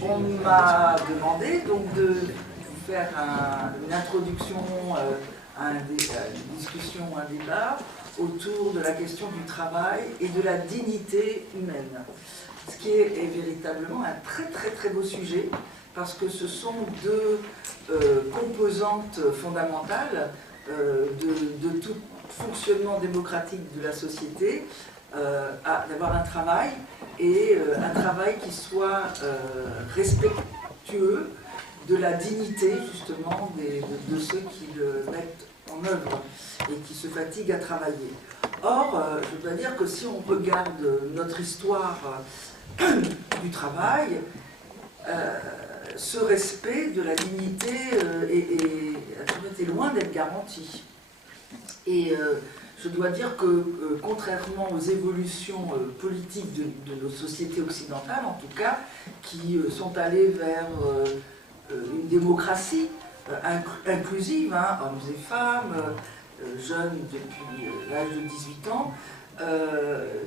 On m'a demandé donc de faire une introduction à une discussion, un débat autour de la question du travail et de la dignité humaine. Ce qui est véritablement un très beau sujet, parce que ce sont deux composantes fondamentales de tout fonctionnement démocratique de la société, d'avoir un travail, et un travail qui soit respectueux de la dignité justement de ceux qui le mettent en œuvre et qui se fatiguent à travailler. Or, je dois dire que si on regarde notre histoire du travail, ce respect de la dignité est loin d'être garanti. Et je dois dire que, contrairement aux évolutions politiques de nos sociétés occidentales, en tout cas, qui sont allées vers une démocratie inclusive, hein, hommes et femmes, jeunes depuis l'âge de 18 ans,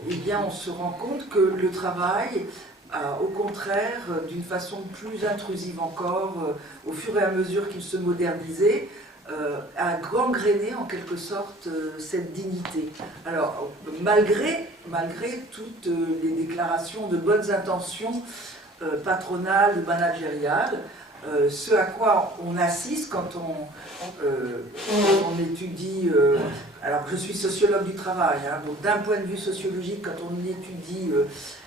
eh bien on se rend compte que le travail, au contraire, d'une façon plus intrusive encore, au fur et à mesure qu'il se modernisait, a gangréné en quelque sorte cette dignité. Alors, malgré toutes les déclarations de bonnes intentions patronales ou managériales, ce à quoi on assiste quand on étudie, alors je suis sociologue du travail, hein, donc d'un point de vue sociologique, quand on étudie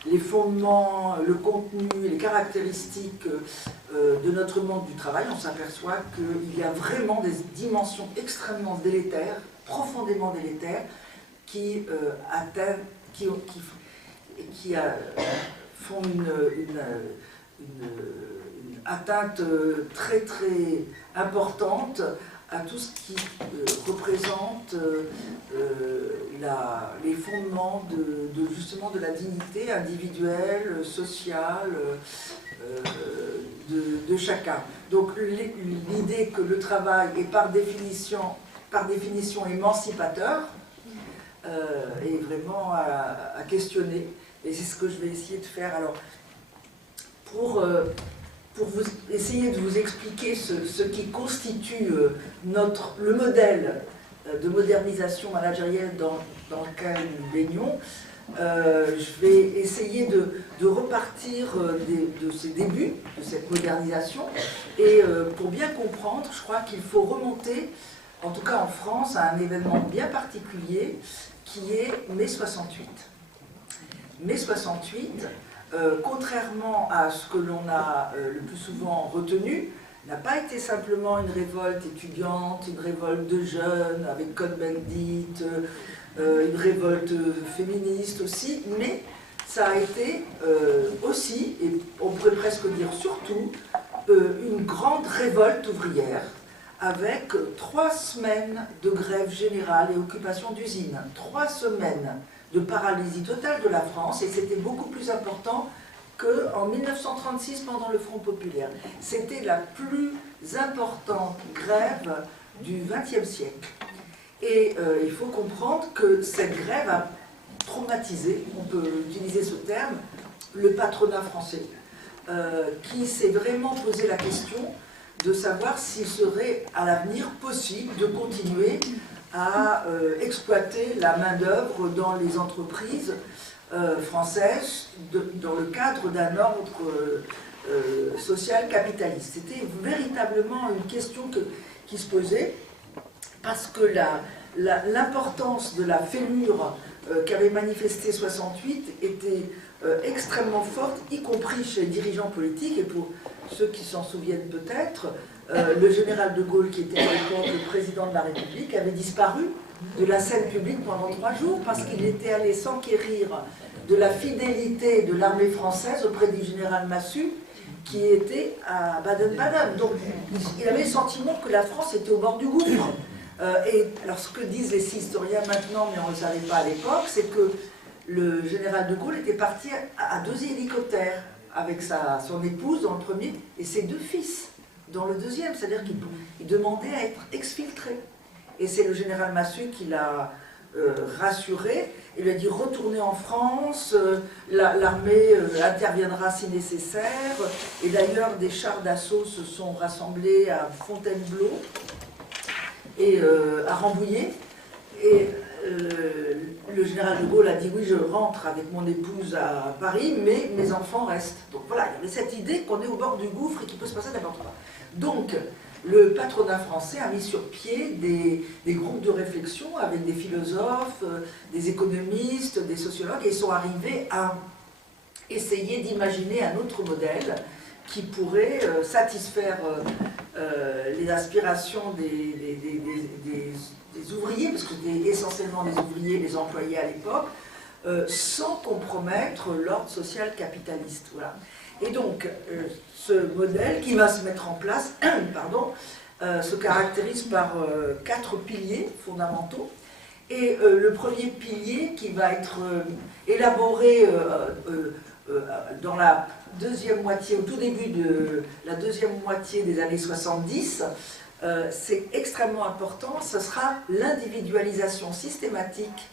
les fondements, le contenu, les caractéristiques de notre monde du travail, on s'aperçoit qu'il y a vraiment des dimensions extrêmement délétères, profondément délétères, qui font une atteinte très importante à tout ce qui représente les fondements justement de la dignité individuelle, sociale de chacun. Donc l'idée que le travail est par définition émancipateur est vraiment à questionner, et c'est ce que je vais essayer de faire. Alors, pour essayer de vous expliquer ce qui constitue le modèle de modernisation managérielle dans lequel nous baignons, je vais essayer de repartir de ces débuts, de cette modernisation, et pour bien comprendre, je crois qu'il faut remonter, en tout cas en France, à un événement bien particulier, qui est mai 68. Mai 68, contrairement à ce que l'on a le plus souvent retenu, n'a pas été simplement une révolte étudiante, une révolte de jeunes avec Cohn-Bendit, une révolte féministe aussi, mais ça a été aussi, et on pourrait presque dire surtout, une grande révolte ouvrière, avec 3 semaines de grève générale et occupation d'usines, 3 semaines de paralysie totale de la France, et c'était beaucoup plus important qu'en 1936 pendant le Front populaire. C'était la plus importante grève du XXe siècle. Et il faut comprendre que cette grève a traumatisé, on peut utiliser ce terme, le patronat français, qui s'est vraiment posé la question de savoir s'il serait à l'avenir possible de continuer à exploiter la main-d'œuvre dans les entreprises françaises dans le cadre d'un ordre social capitaliste. C'était véritablement une question qui se posait, parce que l'importance de la fêlure qu'avait manifesté 68 était extrêmement forte, y compris chez les dirigeants politiques, et pour ceux qui s'en souviennent peut-être, le général de Gaulle, qui était à l'époque le président de la République, avait disparu de la scène publique pendant 3 jours parce qu'il était allé s'enquérir de la fidélité de l'armée française auprès du général Massu, qui était à Baden-Baden. Donc il avait le sentiment que la France était au bord du gouffre. Et alors ce que disent les historiens maintenant, mais on ne le savait pas à l'époque, c'est que le général de Gaulle était parti à 2 hélicoptères avec son épouse dans le premier et ses 2 fils dans le deuxième, c'est-à-dire qu'il demandait à être exfiltré. Et c'est le général Massu qui l'a rassuré et lui a dit retournez en France, l'armée interviendra si nécessaire. Et d'ailleurs, des chars d'assaut se sont rassemblés à Fontainebleau et à Rambouillet. Et le général de Gaulle a dit oui, je rentre avec mon épouse à Paris, mais mes enfants restent. Donc voilà, il y avait cette idée qu'on est au bord du gouffre et qu'il peut se passer n'importe quoi. Donc le patronat français a mis sur pied des groupes de réflexion avec des philosophes, des économistes, des sociologues, et ils sont arrivés à essayer d'imaginer un autre modèle qui pourrait satisfaire les aspirations des ouvriers, parce que c'était essentiellement des ouvriers, des employés à l'époque, sans compromettre l'ordre social capitaliste. Voilà. Et donc, ce modèle qui va se mettre en place se caractérise par 4 piliers fondamentaux. Et le premier pilier qui va être élaboré dans la deuxième moitié, au tout début de la deuxième moitié des années 70, c'est extrêmement important, ce sera l'individualisation systématique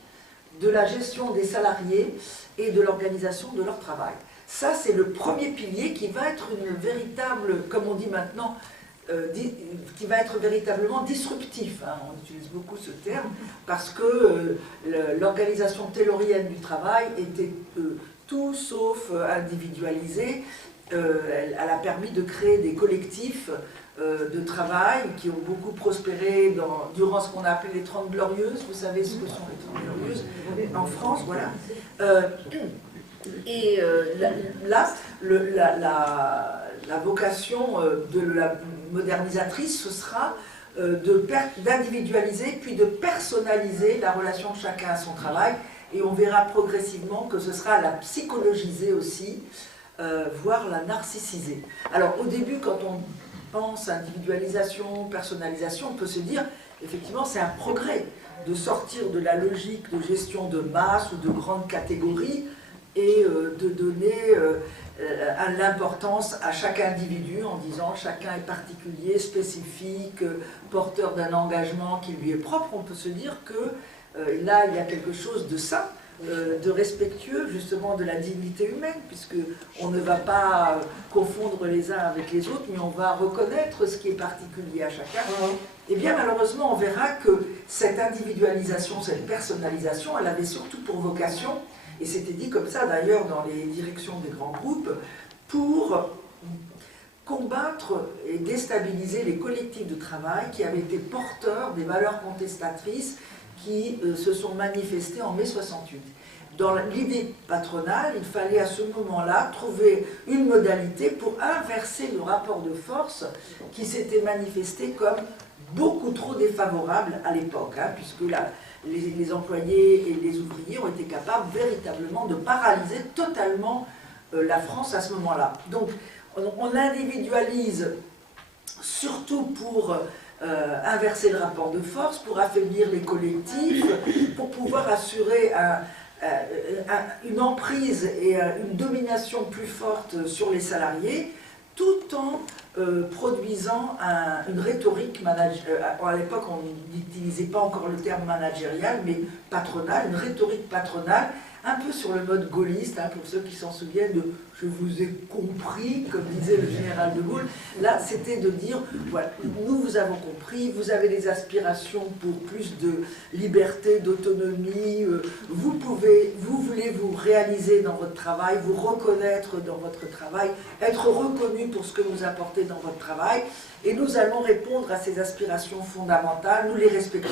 de la gestion des salariés et de l'organisation de leur travail. Ça, c'est le premier pilier qui va être une véritable, comme on dit maintenant, qui va être véritablement disruptif. Hein. On utilise beaucoup ce terme, parce que l'organisation taylorienne du travail était tout sauf individualisée. Elle a permis de créer des collectifs de travail qui ont beaucoup prospéré durant ce qu'on a appelé les 30 Glorieuses. Vous savez ce que sont les 30 Glorieuses en France, voilà. La vocation de la modernisatrice, ce sera d'individualiser puis de personnaliser la relation de chacun à son travail, et on verra progressivement que ce sera la psychologiser aussi, voire la narcissiser. Alors au début, quand on pense individualisation, personnalisation, on peut se dire, effectivement, c'est un progrès de sortir de la logique de gestion de masse ou de grandes catégories et de donner l'importance à chaque individu en disant chacun est particulier, spécifique, porteur d'un engagement qui lui est propre. On peut se dire que là, il y a quelque chose de sain, de respectueux justement de la dignité humaine, puisque on ne va pas confondre les uns avec les autres, mais on va reconnaître ce qui est particulier à chacun. Et bien malheureusement, on verra que cette individualisation, cette personnalisation, elle avait surtout pour vocation, et c'était dit comme ça d'ailleurs dans les directions des grands groupes, pour combattre et déstabiliser les collectifs de travail qui avaient été porteurs des valeurs contestatrices qui se sont manifestées en mai 68. Dans l'idée patronale, il fallait à ce moment-là trouver une modalité pour inverser le rapport de force qui s'était manifesté comme beaucoup trop défavorable à l'époque, hein, puisque les employés et les ouvriers ont été capables véritablement de paralyser totalement la France à ce moment-là. Donc on individualise surtout pour inverser le rapport de force, pour affaiblir les collectifs, pour pouvoir assurer une emprise et une domination plus forte sur les salariés, tout en produisant une rhétorique managériale. À l'époque, on n'utilisait pas encore le terme managérial, mais patronale, une rhétorique patronale, un peu sur le mode gaulliste, hein, pour ceux qui s'en souviennent de « je vous ai compris », comme disait le général de Gaulle. Là, c'était de dire « voilà, nous vous avons compris, vous avez des aspirations pour plus de liberté, d'autonomie, vous voulez vous réaliser dans votre travail, vous reconnaître dans votre travail, être reconnu pour ce que vous apportez dans votre travail, et nous allons répondre à ces aspirations fondamentales, nous les respectons,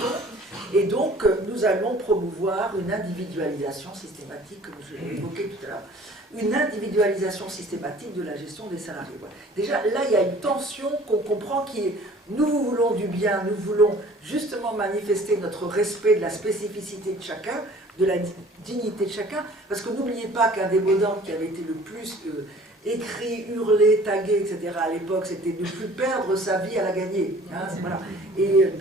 et donc nous allons promouvoir une individualisation systématique, comme je l'ai évoqué tout à l'heure, une individualisation systématique de la gestion des salariés. Voilà. Déjà, là, il y a une tension qu'on comprend qui est, nous voulons du bien, nous voulons justement manifester notre respect de la spécificité de chacun, de la dignité de chacun, parce que n'oubliez pas qu'un des mots d'ordre qui avait été le plus écrit, hurlé, tagué, etc. à l'époque, c'était de ne plus perdre sa vie à la gagner. Hein, voilà. Et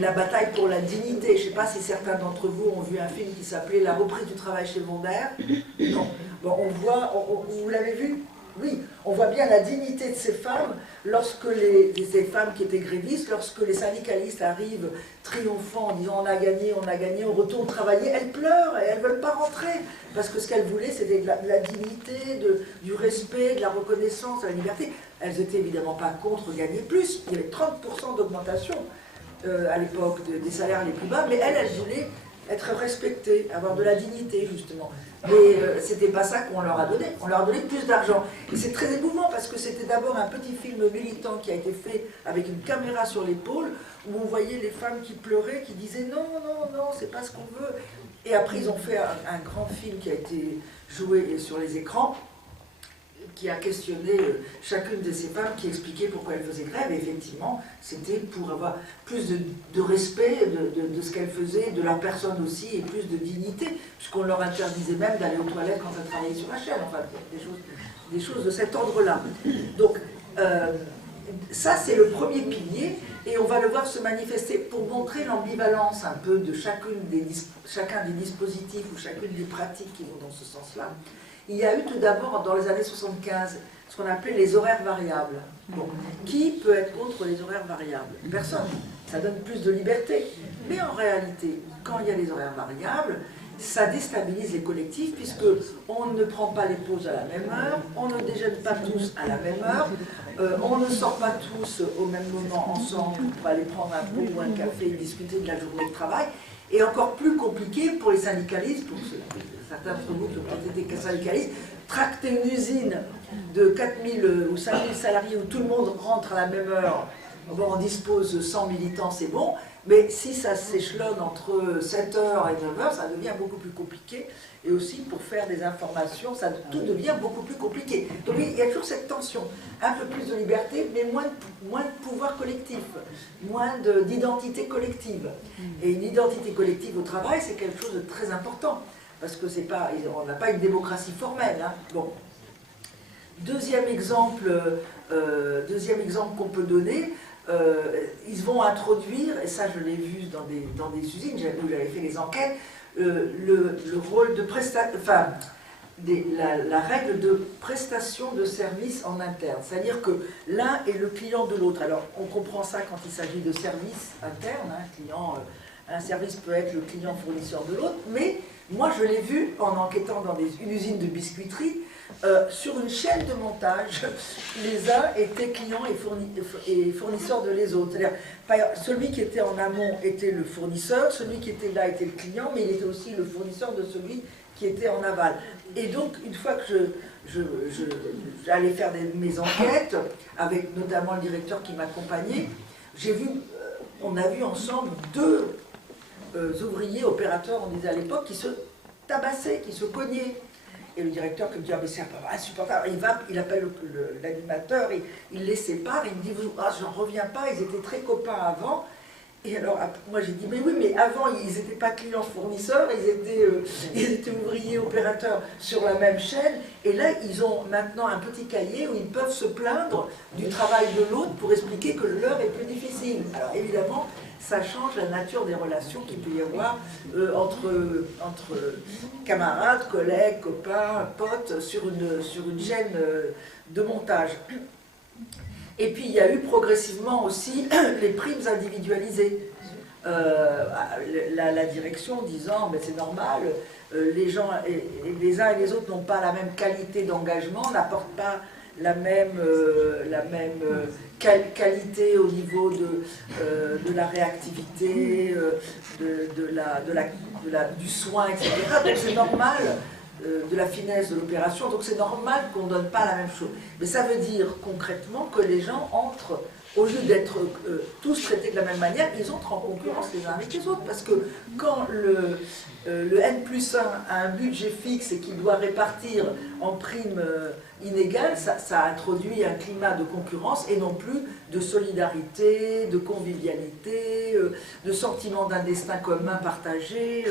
la bataille pour la dignité. Je ne sais pas si certains d'entre vous ont vu un film qui s'appelait La reprise du travail chez Vondaire. Non. Bon, on voit, vous l'avez vu? oui, on voit bien la dignité de ces femmes lorsque ces femmes qui étaient grévistes, lorsque les syndicalistes arrivent triomphant en disant on a gagné, on retourne travailler, elles pleurent et elles ne veulent pas rentrer. Parce que ce qu'elles voulaient, c'était de la dignité, du respect, de la reconnaissance, de la liberté. Elles n'étaient évidemment pas contre gagner plus. Il y avait 30% d'augmentation à l'époque des salaires les plus bas, mais elles voulaient être respectées, avoir de la dignité, justement. Mais c'était pas ça qu'on leur a donné. On leur a donné plus d'argent. Et c'est très émouvant parce que c'était d'abord un petit film militant qui a été fait avec une caméra sur l'épaule, où on voyait les femmes qui pleuraient, qui disaient non, non, non, c'est pas ce qu'on veut. Et après, ils ont fait un grand film qui a été joué sur les écrans, qui a questionné chacune de ces femmes, qui expliquait pourquoi elles faisaient grève. Et effectivement, c'était pour avoir plus de respect de ce qu'elles faisaient, de leur personne aussi, et plus de dignité, puisqu'on leur interdisait même d'aller aux toilettes quand elles travaillaient sur la chaîne. Enfin, des choses de cet ordre-là. Donc, ça, c'est le premier pilier, et on va le voir se manifester pour montrer l'ambivalence un peu de chacun des dispositifs ou chacune des pratiques qui vont dans ce sens-là. Il y a eu tout d'abord, dans les années 75, ce qu'on appelait les horaires variables. Bon, qui peut être contre les horaires variables? Personne. Ça donne plus de liberté. Mais en réalité, quand il y a les horaires variables, ça déstabilise les collectifs, puisqu'on ne prend pas les pauses à la même heure, on ne déjeune pas tous à la même heure, on ne sort pas tous au même moment ensemble pour aller prendre un pot ou un café et discuter de la journée de travail. Et encore plus compliqué pour les syndicalistes, pour certains d'entre vous qui ont peut-être été syndicalistes, tracter une usine de 4000 ou 5000 salariés où tout le monde rentre à la même heure, bon, on dispose 100 militants, c'est bon, mais si ça s'échelonne entre 7h et 9h, ça devient beaucoup plus compliqué, et aussi pour faire des informations, tout devient beaucoup plus compliqué. Donc il y a toujours cette tension, un peu plus de liberté, mais moins de pouvoir collectif, moins d'identité collective. Et une identité collective au travail, c'est quelque chose de très important, parce que on n'a pas une démocratie formelle. Hein. Bon. Deuxième exemple qu'on peut donner, ils vont introduire, et ça je l'ai vu dans des usines où j'avais fait les enquêtes, le rôle de la règle de prestation de services en interne. C'est-à-dire que l'un est le client de l'autre. Alors on comprend ça quand il s'agit de services internes. Un service peut être le client fournisseur de l'autre, mais moi je l'ai vu en enquêtant dans une usine de biscuiterie. Sur une chaîne de montage, les uns étaient clients et fournisseurs de les autres. C'est-à-dire, celui qui était en amont était le fournisseur, celui qui était là était le client, mais il était aussi le fournisseur de celui qui était en aval. Et donc, une fois que j'allais faire mes enquêtes, avec notamment le directeur qui m'accompagnait, on a vu ensemble deux ouvriers opérateurs, on disait à l'époque, qui se tabassaient, qui se cognaient. Et le directeur qui me dit, ah mais c'est insupportable, il appelle l'animateur, il les sépare, il me dit, ah j'en reviens pas, ils étaient très copains avant. Et alors moi j'ai dit, mais oui, mais avant ils n'étaient pas clients fournisseurs, ils étaient ouvriers opérateurs sur la même chaîne, et là ils ont maintenant un petit cahier où ils peuvent se plaindre du travail de l'autre pour expliquer que le leur est plus difficile. Alors évidemment, ça change la nature des relations qu'il peut y avoir entre camarades, collègues, copains, potes, sur une chaîne de montage. Et puis il y a eu progressivement aussi les primes individualisées. La direction disant, ben, c'est normal, les gens, les uns et les autres n'ont pas la même qualité d'engagement, n'apportent pas la même qualité au niveau de la réactivité, du soin, etc. Donc c'est normal, de la finesse de l'opération, donc c'est normal qu'on ne donne pas la même chose. Mais ça veut dire concrètement que les gens entrent, au lieu d'être tous traités de la même manière, ils entrent en concurrence les uns avec les autres. Parce que quand le N+1 a un budget fixe et qu'il doit répartir en primes inégales, ça introduit un climat de concurrence et non plus de solidarité, de convivialité, de sentiment d'un destin commun partagé,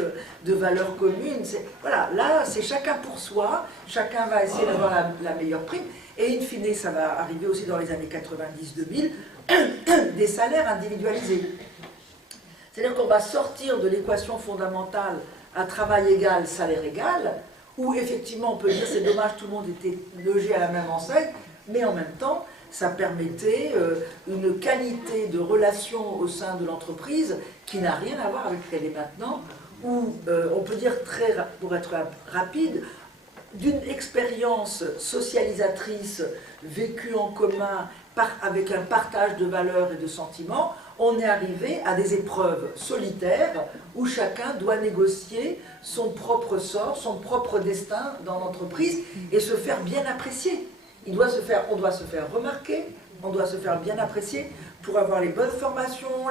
de valeurs communes. Voilà, là c'est chacun pour soi, chacun va essayer d'avoir la meilleure prime. Et in fine, ça va arriver aussi dans les années 90-2000, des salaires individualisés. C'est-à-dire qu'on va sortir de l'équation fondamentale à travail égal, salaire égal, où effectivement on peut dire c'est dommage, tout le monde était logé à la même enseigne, mais en même temps, ça permettait une qualité de relation au sein de l'entreprise qui n'a rien à voir avec ce qu'elle est maintenant, où on peut dire, pour être rapide, d'une expérience socialisatrice vécue en commun avec un partage de valeurs et de sentiments, on est arrivé à des épreuves solitaires où chacun doit négocier son propre sort, son propre destin dans l'entreprise et se faire bien apprécier. On doit se faire remarquer, on doit se faire bien apprécier pour avoir les bonnes formations,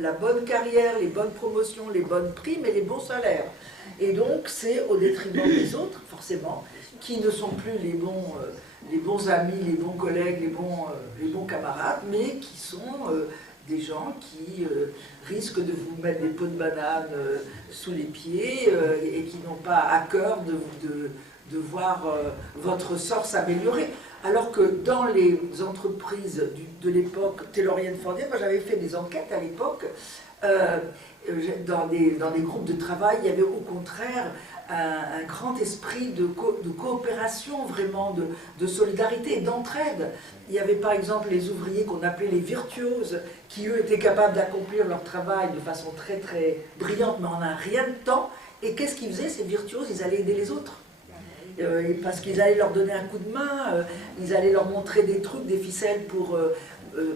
la bonne carrière, les bonnes promotions, les bonnes primes et les bons salaires. Et donc c'est au détriment des autres, forcément, qui ne sont plus les bons amis, les bons collègues, les bons camarades, mais qui sont des gens qui risquent de vous mettre des pots de banane sous les pieds et qui n'ont pas à cœur de voir votre sort s'améliorer. Alors que dans les entreprises de l'époque taylorienne-fordienne, moi j'avais fait des enquêtes à l'époque, dans des groupes de travail, il y avait au contraire un grand esprit de coopération, vraiment de solidarité et d'entraide. Il y avait par exemple les ouvriers qu'on appelait les virtuoses, qui eux étaient capables d'accomplir leur travail de façon très très brillante, mais en un rien de temps. Et qu'est-ce qu'ils faisaient ces virtuoses? Ils allaient aider les autres. Parce qu'ils allaient leur donner un coup de main, ils allaient leur montrer des trucs, des ficelles pour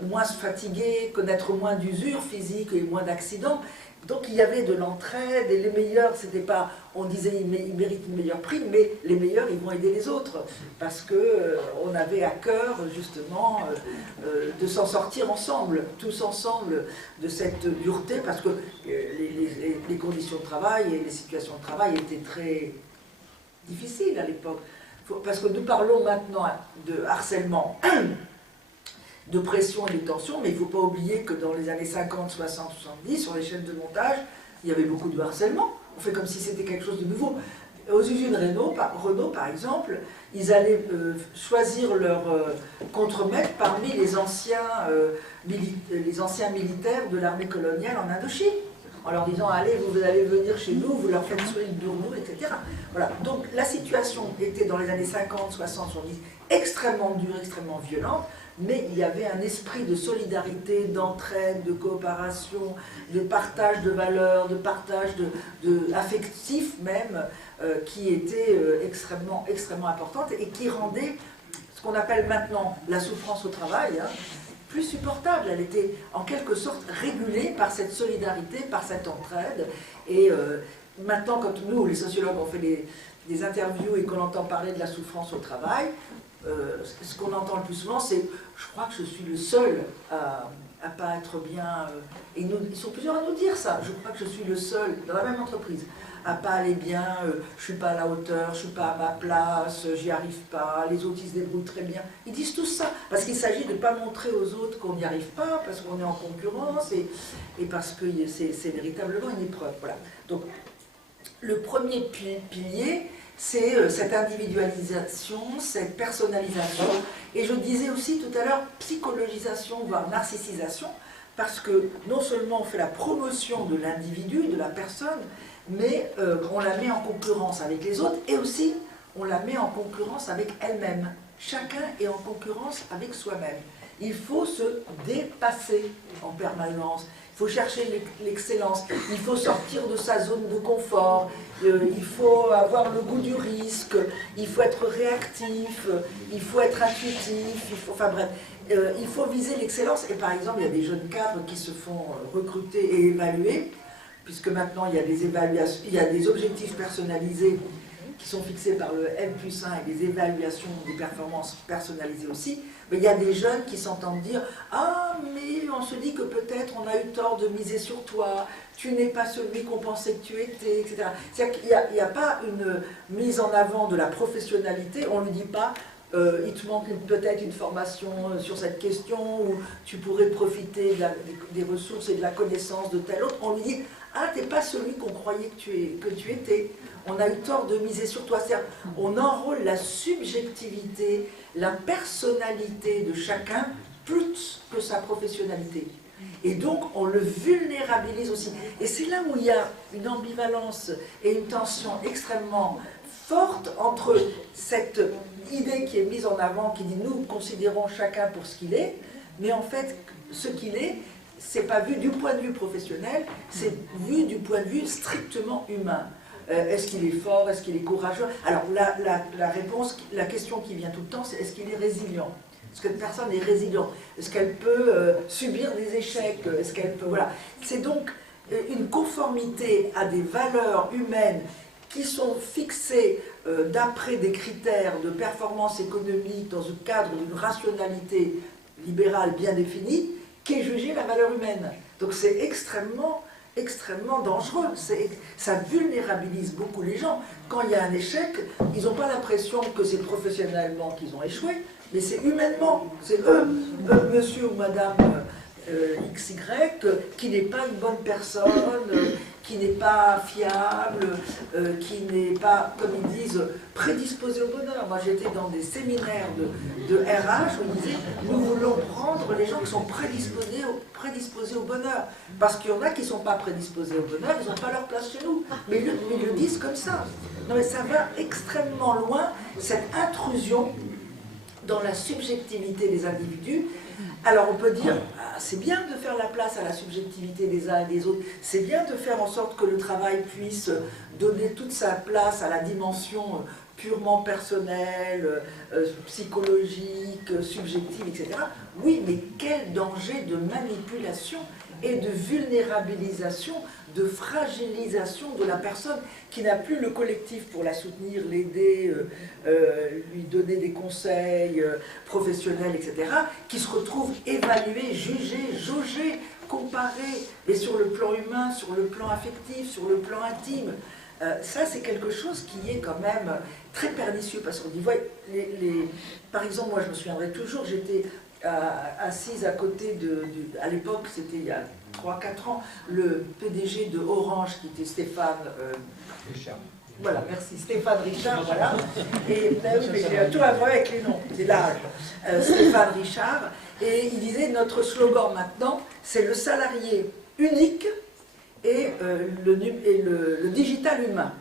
moins se fatiguer, connaître moins d'usure physique et moins d'accidents. Donc il y avait de l'entraide, et les meilleurs, c'était pas, on disait ils méritent une meilleure prime, mais les meilleurs ils vont aider les autres, parce qu'on avait à cœur justement de s'en sortir ensemble, tous ensemble, de cette dureté, parce que les conditions de travail et les situations de travail étaient très difficiles à l'époque. Parce que nous parlons maintenant de harcèlement, de pression et de tension, mais il ne faut pas oublier que dans les années 50, 60, 70, sur les chaînes de montage, il y avait beaucoup de harcèlement. On fait comme si c'était quelque chose de nouveau. Aux usines Renault, par exemple, ils allaient choisir leur contremaître parmi les anciens militaires de l'armée coloniale en Indochine, en leur disant « Allez, vous allez venir chez nous, vous leur faites soigner le nous, etc. » Voilà. Donc la situation était dans les années 50, 60, 70 extrêmement dure, extrêmement violente, mais il y avait un esprit de solidarité, d'entraide, de coopération, de partage de valeurs, de partage affectif même, qui était extrêmement, extrêmement importante et qui rendait ce qu'on appelle maintenant la souffrance au travail, plus supportable. Elle était en quelque sorte régulée par cette solidarité, par cette entraide. Et maintenant, quand nous, les sociologues, on fait des interviews et qu'on entend parler de la souffrance au travail, ce qu'on entend le plus souvent, c'est « je crois que je suis le seul à pas être bien ». Et ils sont plusieurs à nous dire ça. « Je crois que je suis le seul, dans la même entreprise, à pas aller bien, je suis pas à la hauteur, je suis pas à ma place, j'y arrive pas, les autres ils se débrouillent très bien ». Ils disent tout ça, parce qu'il s'agit de ne pas montrer aux autres qu'on n'y arrive pas, parce qu'on est en concurrence, et parce que c'est véritablement une épreuve. Voilà. Donc, le premier pilier, c'est cette individualisation, cette personnalisation, et je disais aussi tout à l'heure psychologisation, voire narcissisation, parce que non seulement on fait la promotion de l'individu, de la personne, mais on la met en concurrence avec les autres, et aussi on la met en concurrence avec elle-même. Chacun est en concurrence avec soi-même. Il faut se dépasser en permanence. Il faut chercher l'excellence, il faut sortir de sa zone de confort, il faut avoir le goût du risque, il faut être réactif, il faut être intuitif, enfin bref, il faut viser l'excellence. Et par exemple, il y a des jeunes cadres qui se font recruter et évaluer, puisque maintenant il y a des évaluations, il y a des objectifs personnalisés qui sont fixés par le M+1 et des évaluations des performances personnalisées aussi. Mais il y a des jeunes qui s'entendent dire « Ah, mais on se dit que peut-être on a eu tort de miser sur toi, tu n'es pas celui qu'on pensait que tu étais, etc. » C'est-à-dire qu'il n'y a pas une mise en avant de la professionnalité, on ne lui dit pas il te manque peut-être une formation sur cette question, ou tu pourrais profiter des ressources et de la connaissance de tel autre. On lui dit « Ah, t'es pas celui qu'on croyait que tu étais. On a eu tort de miser sur toi. » On enrôle la subjectivité, la personnalité de chacun plus que sa professionnalité. Et donc, on le vulnérabilise aussi. Et c'est là où il y a une ambivalence et une tension extrêmement forte entre cette idée qui est mise en avant, qui dit nous considérons chacun pour ce qu'il est, mais en fait, ce qu'il est, c'est pas vu du point de vue professionnel, c'est vu du point de vue strictement humain. Est-ce qu'il est fort? Est-ce qu'il est courageux? Alors la réponse, la question qui vient tout le temps, c'est est-ce qu'il est résilient? Est-ce qu'une personne est résiliente? Est-ce qu'elle peut subir des échecs? Est-ce qu'elle peut... Voilà. C'est donc une conformité à des valeurs humaines qui sont fixées d'après des critères de performance économique dans le cadre d'une rationalité libérale bien définie, qui est jugée la valeur humaine. Donc c'est extrêmement dangereux. Ça vulnérabilise beaucoup les gens. Quand il y a un échec, ils n'ont pas l'impression que c'est professionnellement qu'ils ont échoué, mais c'est humainement. C'est eux, monsieur ou madame XY, qui n'est pas une bonne personne, qui n'est pas fiable, qui n'est pas, comme ils disent, prédisposé au bonheur. Moi j'étais dans des séminaires de RH où ils disaient nous voulons prendre les gens qui sont prédisposés au bonheur. Parce qu'il y en a qui ne sont pas prédisposés au bonheur, ils n'ont pas leur place chez nous. Mais ils le disent comme ça. Non mais ça va extrêmement loin, cette intrusion dans la subjectivité des individus. Alors on peut dire, ah, c'est bien de faire la place à la subjectivité des uns et des autres, c'est bien de faire en sorte que le travail puisse donner toute sa place à la dimension purement personnelle, psychologique, subjective, etc. Oui, mais quel danger de manipulation et de vulnérabilisation, de fragilisation de la personne qui n'a plus le collectif pour la soutenir, l'aider, lui donner des conseils professionnels, etc., qui se retrouve évaluée, jugée, jaugée, comparée, et sur le plan humain, sur le plan affectif, sur le plan intime. Ça, c'est quelque chose qui est quand même très pernicieux, parce qu'on dit, par exemple, moi je me souviendrai toujours, j'étais assise à côté à l'époque, c'était il y a 3-4 ans, le PDG de Orange, qui était Stéphane Richard. Voilà, merci, Stéphane Richard, voilà. Et mais j'ai tout à voir avec les noms, c'est l'âge. Stéphane Richard, et il disait, notre slogan maintenant, c'est le salarié unique et le digital humain.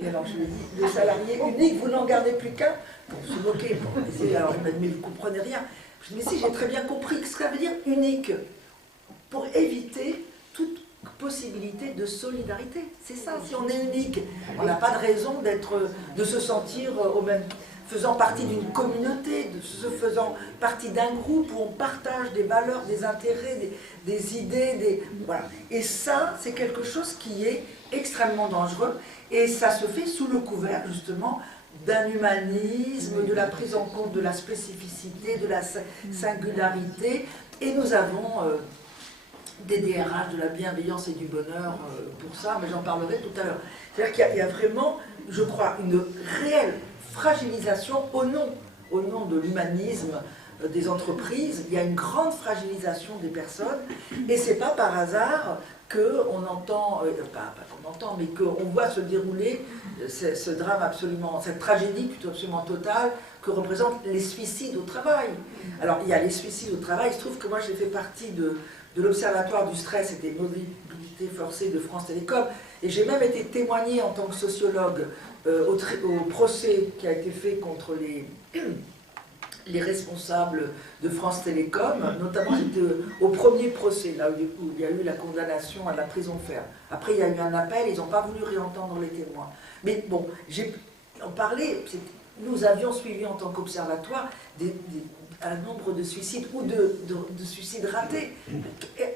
Et alors je lui ai dit, le salarié unique, vous n'en gardez plus qu'un? Pour se moquer, pour essayer, alors il m'a dit, mais vous ne comprenez rien. Je dis, mais si, j'ai très bien compris ce que ça veut dire unique, pour éviter toute possibilité de solidarité. C'est ça, si on est unique, on n'a pas de raison de se sentir faisant partie d'une communauté, faisant partie d'un groupe où on partage des valeurs, des intérêts, des idées, voilà. Et ça, c'est quelque chose qui est extrêmement dangereux, et ça se fait sous le couvert, justement, d'un humanisme, de la prise en compte de la spécificité, de la singularité, et nous avons des DRH, de la bienveillance et du bonheur pour ça, mais j'en parlerai tout à l'heure. C'est-à-dire qu'il y a vraiment, je crois, une réelle fragilisation au nom de l'humanisme des entreprises. Il y a une grande fragilisation des personnes, et c'est pas par hasard qu'on entend, pas qu'on entend, mais qu'on voit se dérouler ce drame absolument, cette tragédie plutôt absolument totale que représentent les suicides au travail. Alors il y a les suicides au travail, il se trouve que moi j'ai fait partie de l'Observatoire du stress et des mobilités forcées de France Télécom, et j'ai même été témoignée en tant que sociologue au procès qui a été fait contre les responsables de France Télécom, notamment j'étais au premier procès, là où il y a eu la condamnation à la prison ferme. Après il y a eu un appel, ils n'ont pas voulu réentendre les témoins. Mais bon, on parlait, nous avions suivi en tant qu'observatoire un nombre de suicides ou de suicides ratés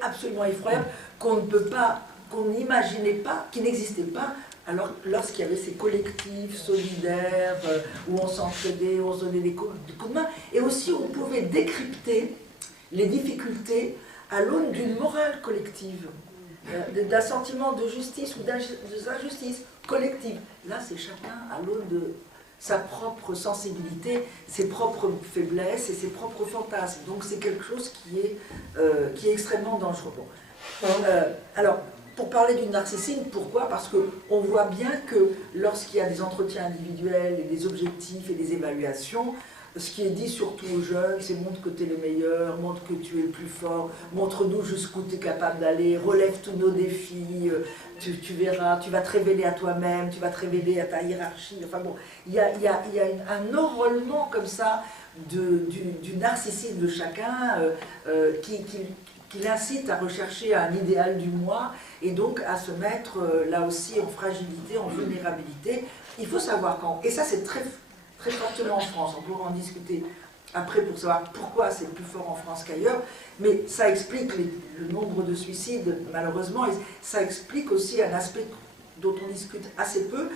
absolument effroyable qu'on n'imaginait pas, qui n'existait pas. Alors, lorsqu'il y avait ces collectifs solidaires, où on s'entraidait, où on se donnait des coups de main, et aussi où on pouvait décrypter les difficultés à l'aune d'une morale collective, d'un sentiment de justice ou d'injustice collective. Là, c'est chacun à l'aune de sa propre sensibilité, ses propres faiblesses et ses propres fantasmes. Donc, c'est quelque chose qui est extrêmement dangereux. Bon. Alors, pour parler du narcissisme, pourquoi? Parce qu'on voit bien que lorsqu'il y a des entretiens individuels et des objectifs et des évaluations, ce qui est dit surtout aux jeunes, c'est montre que tu es le meilleur, montre que tu es le plus fort, montre-nous jusqu'où tu es capable d'aller, relève tous nos défis, tu verras, tu vas te révéler à toi-même, tu vas te révéler à ta hiérarchie. Enfin bon, il y a un enrôlement comme ça du narcissisme de chacun qui l'incite à rechercher un idéal du moi et donc à se mettre là aussi en fragilité, en vulnérabilité. Il faut savoir quand, et ça c'est très fortement en France, on pourra en discuter après pour savoir pourquoi c'est plus fort en France qu'ailleurs, mais ça explique le nombre de suicides malheureusement, et ça explique aussi un aspect dont on discute assez peu,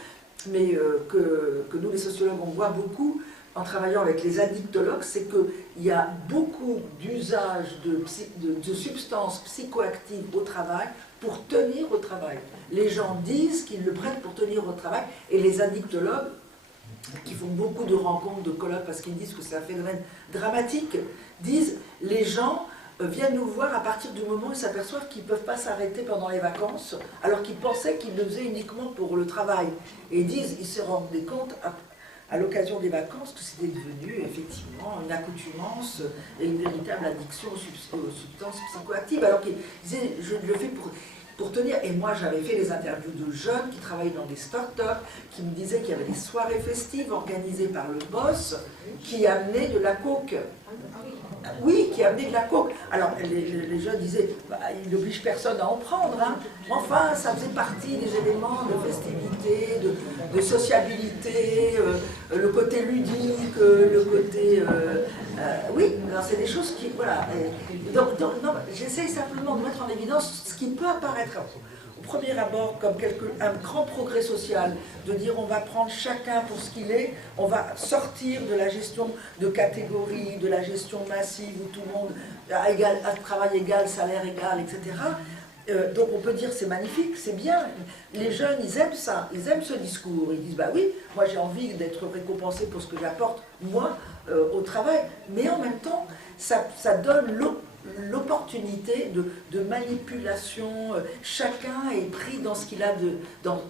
mais que nous les sociologues on voit beaucoup en travaillant avec les addictologues, c'est qu'il y a beaucoup d'usage de substances psychoactives au travail pour tenir au travail. Les gens disent qu'ils le prennent pour tenir au travail, et les addictologues qui font beaucoup de rencontres, de colloques, parce qu'ils disent que c'est un phénomène dramatique, disent les gens viennent nous voir à partir du moment où ils s'aperçoivent qu'ils ne peuvent pas s'arrêter pendant les vacances, alors qu'ils pensaient qu'ils le faisaient uniquement pour le travail. Et ils disent, ils se rendent compte à l'occasion des vacances que c'était devenu effectivement une accoutumance et une véritable addiction aux substances psychoactives, alors qu'ils disaient, je le fais pour tenir. Et moi, j'avais fait des interviews de jeunes qui travaillaient dans des start-up, qui me disaient qu'il y avait des soirées festives organisées par le boss qui amenaient de la coke. Oui, qui amenaient de la coke. Alors, les jeunes disaient, bah, il n'oblige personne à en prendre. Hein. Enfin, ça faisait partie des éléments de festivité, de sociabilité, le côté ludique, le côté... oui, alors c'est des choses qui... Voilà. Donc j'essaye simplement de mettre en évidence ce qui peut apparaître au premier abord comme un grand progrès social, de dire on va prendre chacun pour ce qu'il est, on va sortir de la gestion de catégories, de la gestion massive où tout le monde a travail égal, salaire égal, etc. Donc on peut dire c'est magnifique, c'est bien, les jeunes ils aiment ça, ils aiment ce discours, ils disent bah oui, moi j'ai envie d'être récompensé pour ce que j'apporte moi au travail, mais en même temps ça donne l'opportunité de manipulation, chacun est pris dans ce qu'il a dans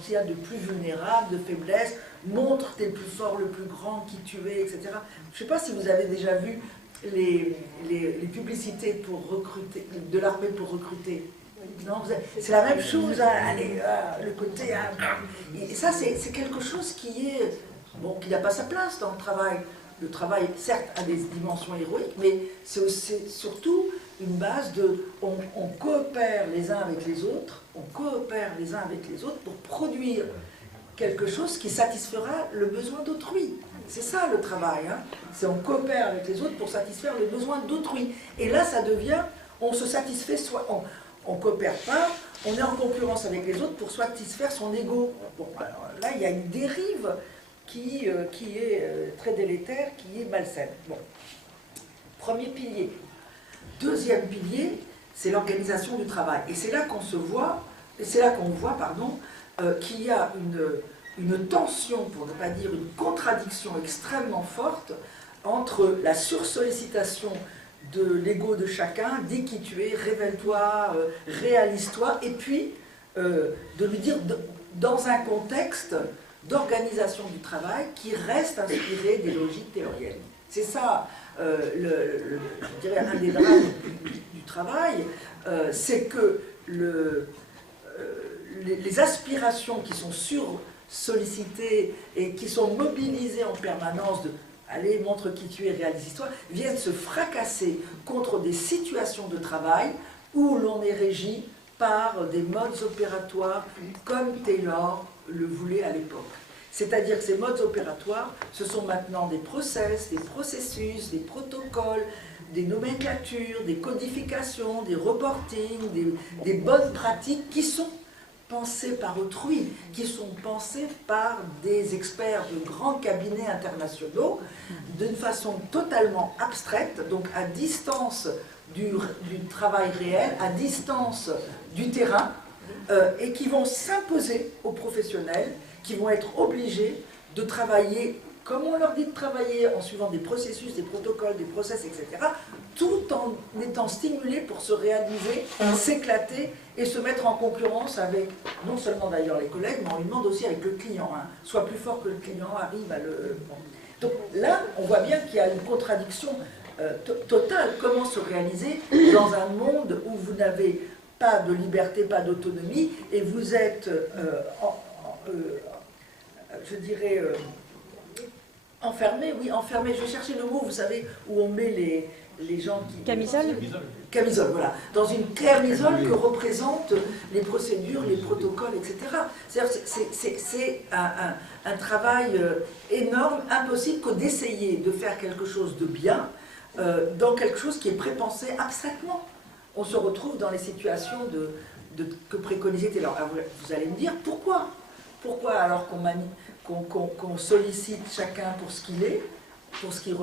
ce qu'il a de plus vulnérable, de faiblesse, montre t'es le plus fort, le plus grand, qui tu es, etc. Je ne sais pas si vous avez déjà vu les publicités pour recruter, de l'armée pour recruter. Non, c'est la même chose, hein, allez, le côté... et ça, c'est quelque chose qui est... Bon, qui n'a pas sa place dans le travail. Le travail, certes, a des dimensions héroïques, mais c'est aussi, surtout une base de... On coopère les uns avec les autres, pour produire quelque chose qui satisfera le besoin d'autrui. C'est ça le travail, hein. C'est on coopère avec les autres pour satisfaire les besoins d'autrui. Et là, ça devient, on se satisfait, on ne coopère pas, on est en concurrence avec les autres pour satisfaire son ego. Bon, alors là, il y a une dérive qui est très délétère, qui est malsaine. Bon. Premier pilier. Deuxième pilier, c'est l'organisation du travail. Et c'est là qu'on voit, qu'il y a une tension, pour ne pas dire une contradiction extrêmement forte entre la sursollicitation de l'ego de chacun, dis qui tu es, révèle-toi, réalise-toi, et puis de lui dire dans un contexte d'organisation du travail qui reste inspiré des logiques théorielles. C'est ça, je dirais, un des drames du travail, c'est que les aspirations qui sont sursollicitées et qui sont mobilisées en permanence de allez, montre qui tu es, réalise-toi, viennent se fracasser contre des situations de travail où l'on est régi par des modes opératoires comme Taylor le voulait à l'époque. C'est-à-dire que ces modes opératoires, ce sont maintenant des process, des processus, des protocoles, des nomenclatures, des codifications, des reportings, des bonnes pratiques qui sont pensées par autrui, qui sont pensées par des experts de grands cabinets internationaux d'une façon totalement abstraite, donc à distance du travail réel, à distance du terrain, et qui vont s'imposer aux professionnels, qui vont être obligés de travailler comme on leur dit de travailler en suivant des processus, des protocoles, des process, etc., tout en étant stimulés pour se réaliser, s'éclater et se mettre en concurrence avec, non seulement d'ailleurs les collègues, mais on lui demande aussi avec le client. Hein, soit plus fort que le client, arrive à le... Bon. Donc là, on voit bien qu'il y a une contradiction totale. Comment se réaliser dans un monde où vous n'avez pas de liberté, pas d'autonomie, et vous êtes, je dirais, enfermé, oui, enfermé. Je cherchais le mot, vous savez, où on met les gens qui... Camisole. Camisole, voilà. Dans une camisole que représentent les procédures, les protocoles, etc. C'est un travail énorme, impossible que d'essayer de faire quelque chose de bien dans quelque chose qui est prépensé abstraitement. On se retrouve dans les situations que préconisait Taylor. Alors, vous allez me dire, pourquoi? Pourquoi alors qu'on sollicite chacun pour ce qu'il est, pour ce qui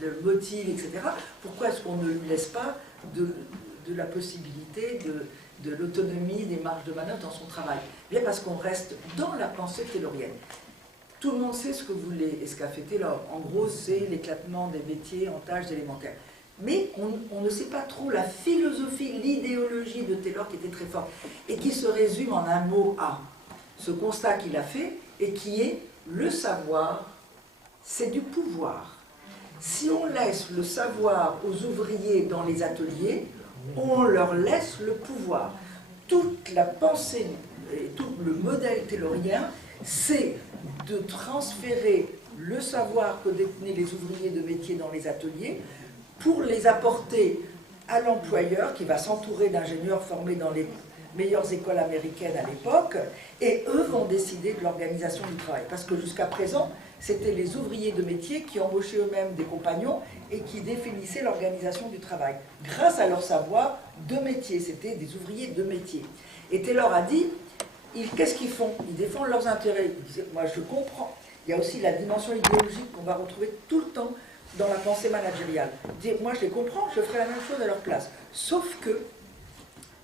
le motive, etc. Pourquoi est-ce qu'on ne lui laisse pas de la possibilité, de l'autonomie, des marges de manœuvre dans son travail? Bien parce qu'on reste dans la pensée taylorienne. Tout le monde sait ce que voulait et ce qu'a fait Taylor. En gros, c'est l'éclatement des métiers en tâches élémentaires. Mais on ne sait pas trop la philosophie, l'idéologie de Taylor qui était très forte et qui se résume en un mot A. Ce constat qu'il a fait et qui est le savoir, c'est du pouvoir. Si on laisse le savoir aux ouvriers dans les ateliers, on leur laisse le pouvoir. Toute la pensée et tout le modèle taylorien, c'est de transférer le savoir que détenaient les ouvriers de métier dans les ateliers pour les apporter à l'employeur qui va s'entourer d'ingénieurs formés dans les meilleures écoles américaines à l'époque, et eux vont décider de l'organisation du travail. Parce que jusqu'à présent, c'était les ouvriers de métier qui embauchaient eux-mêmes des compagnons et qui définissaient l'organisation du travail. Grâce à leur savoir de métier, c'était des ouvriers de métier. Et Taylor a dit, qu'est-ce qu'ils font? Ils défendent leurs intérêts. Il disait, moi je comprends. Il y a aussi la dimension idéologique qu'on va retrouver tout le temps dans la pensée managériale. Il dit, moi je les comprends, je ferai la même chose à leur place. Sauf que,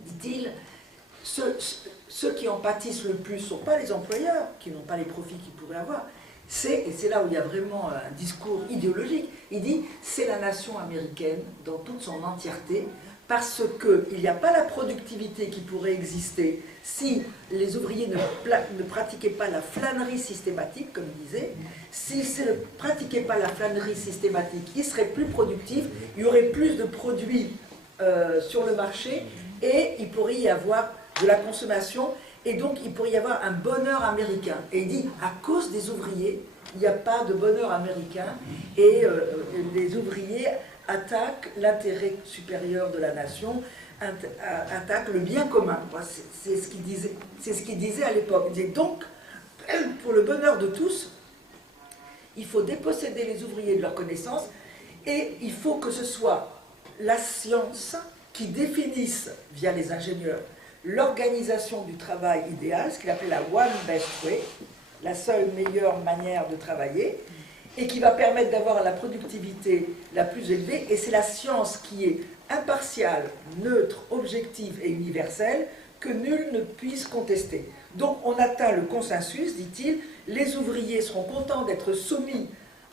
dit-il, ceux qui en pâtissent le plus ne sont pas les employeurs, qui n'ont pas les profits qu'ils pourraient avoir. Et c'est là où il y a vraiment un discours idéologique. Il dit, c'est la nation américaine dans toute son entièreté, parce qu'il n'y a pas la productivité qui pourrait exister si les ouvriers ne pratiquaient pas la flânerie systématique, comme il disait. S'ils ne pratiquaient pas la flânerie systématique, ils seraient plus productifs, il y aurait plus de produits sur le marché, et il pourrait y avoir de la consommation, et donc il pourrait y avoir un bonheur américain. Et il dit, à cause des ouvriers, il n'y a pas de bonheur américain, et les ouvriers attaquent l'intérêt supérieur de la nation, attaquent le bien commun. C'est ce qu'il disait à l'époque. Il disait donc, pour le bonheur de tous, il faut déposséder les ouvriers de leurs connaissances, et il faut que ce soit la science qui définisse, via les ingénieurs, l'organisation du travail idéal, ce qu'il appelait la one best way, la seule meilleure manière de travailler, et qui va permettre d'avoir la productivité la plus élevée, et c'est la science qui est impartiale, neutre, objective et universelle, que nul ne puisse contester. Donc on atteint le consensus, dit-il, les ouvriers seront contents d'être soumis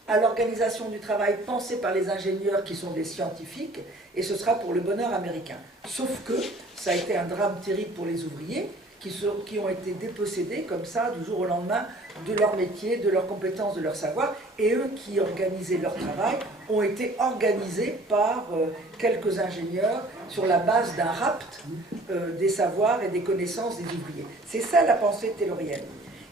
à l'organisation du travail pensée par les ingénieurs qui sont des scientifiques, et ce sera pour le bonheur américain. Sauf que ça a été un drame terrible pour les ouvriers, qui ont été dépossédés comme ça du jour au lendemain de leur métier, de leurs compétences, de leur savoir, et eux qui organisaient leur travail ont été organisés par quelques ingénieurs sur la base d'un rapt des savoirs et des connaissances des ouvriers. C'est ça la pensée taylorienne.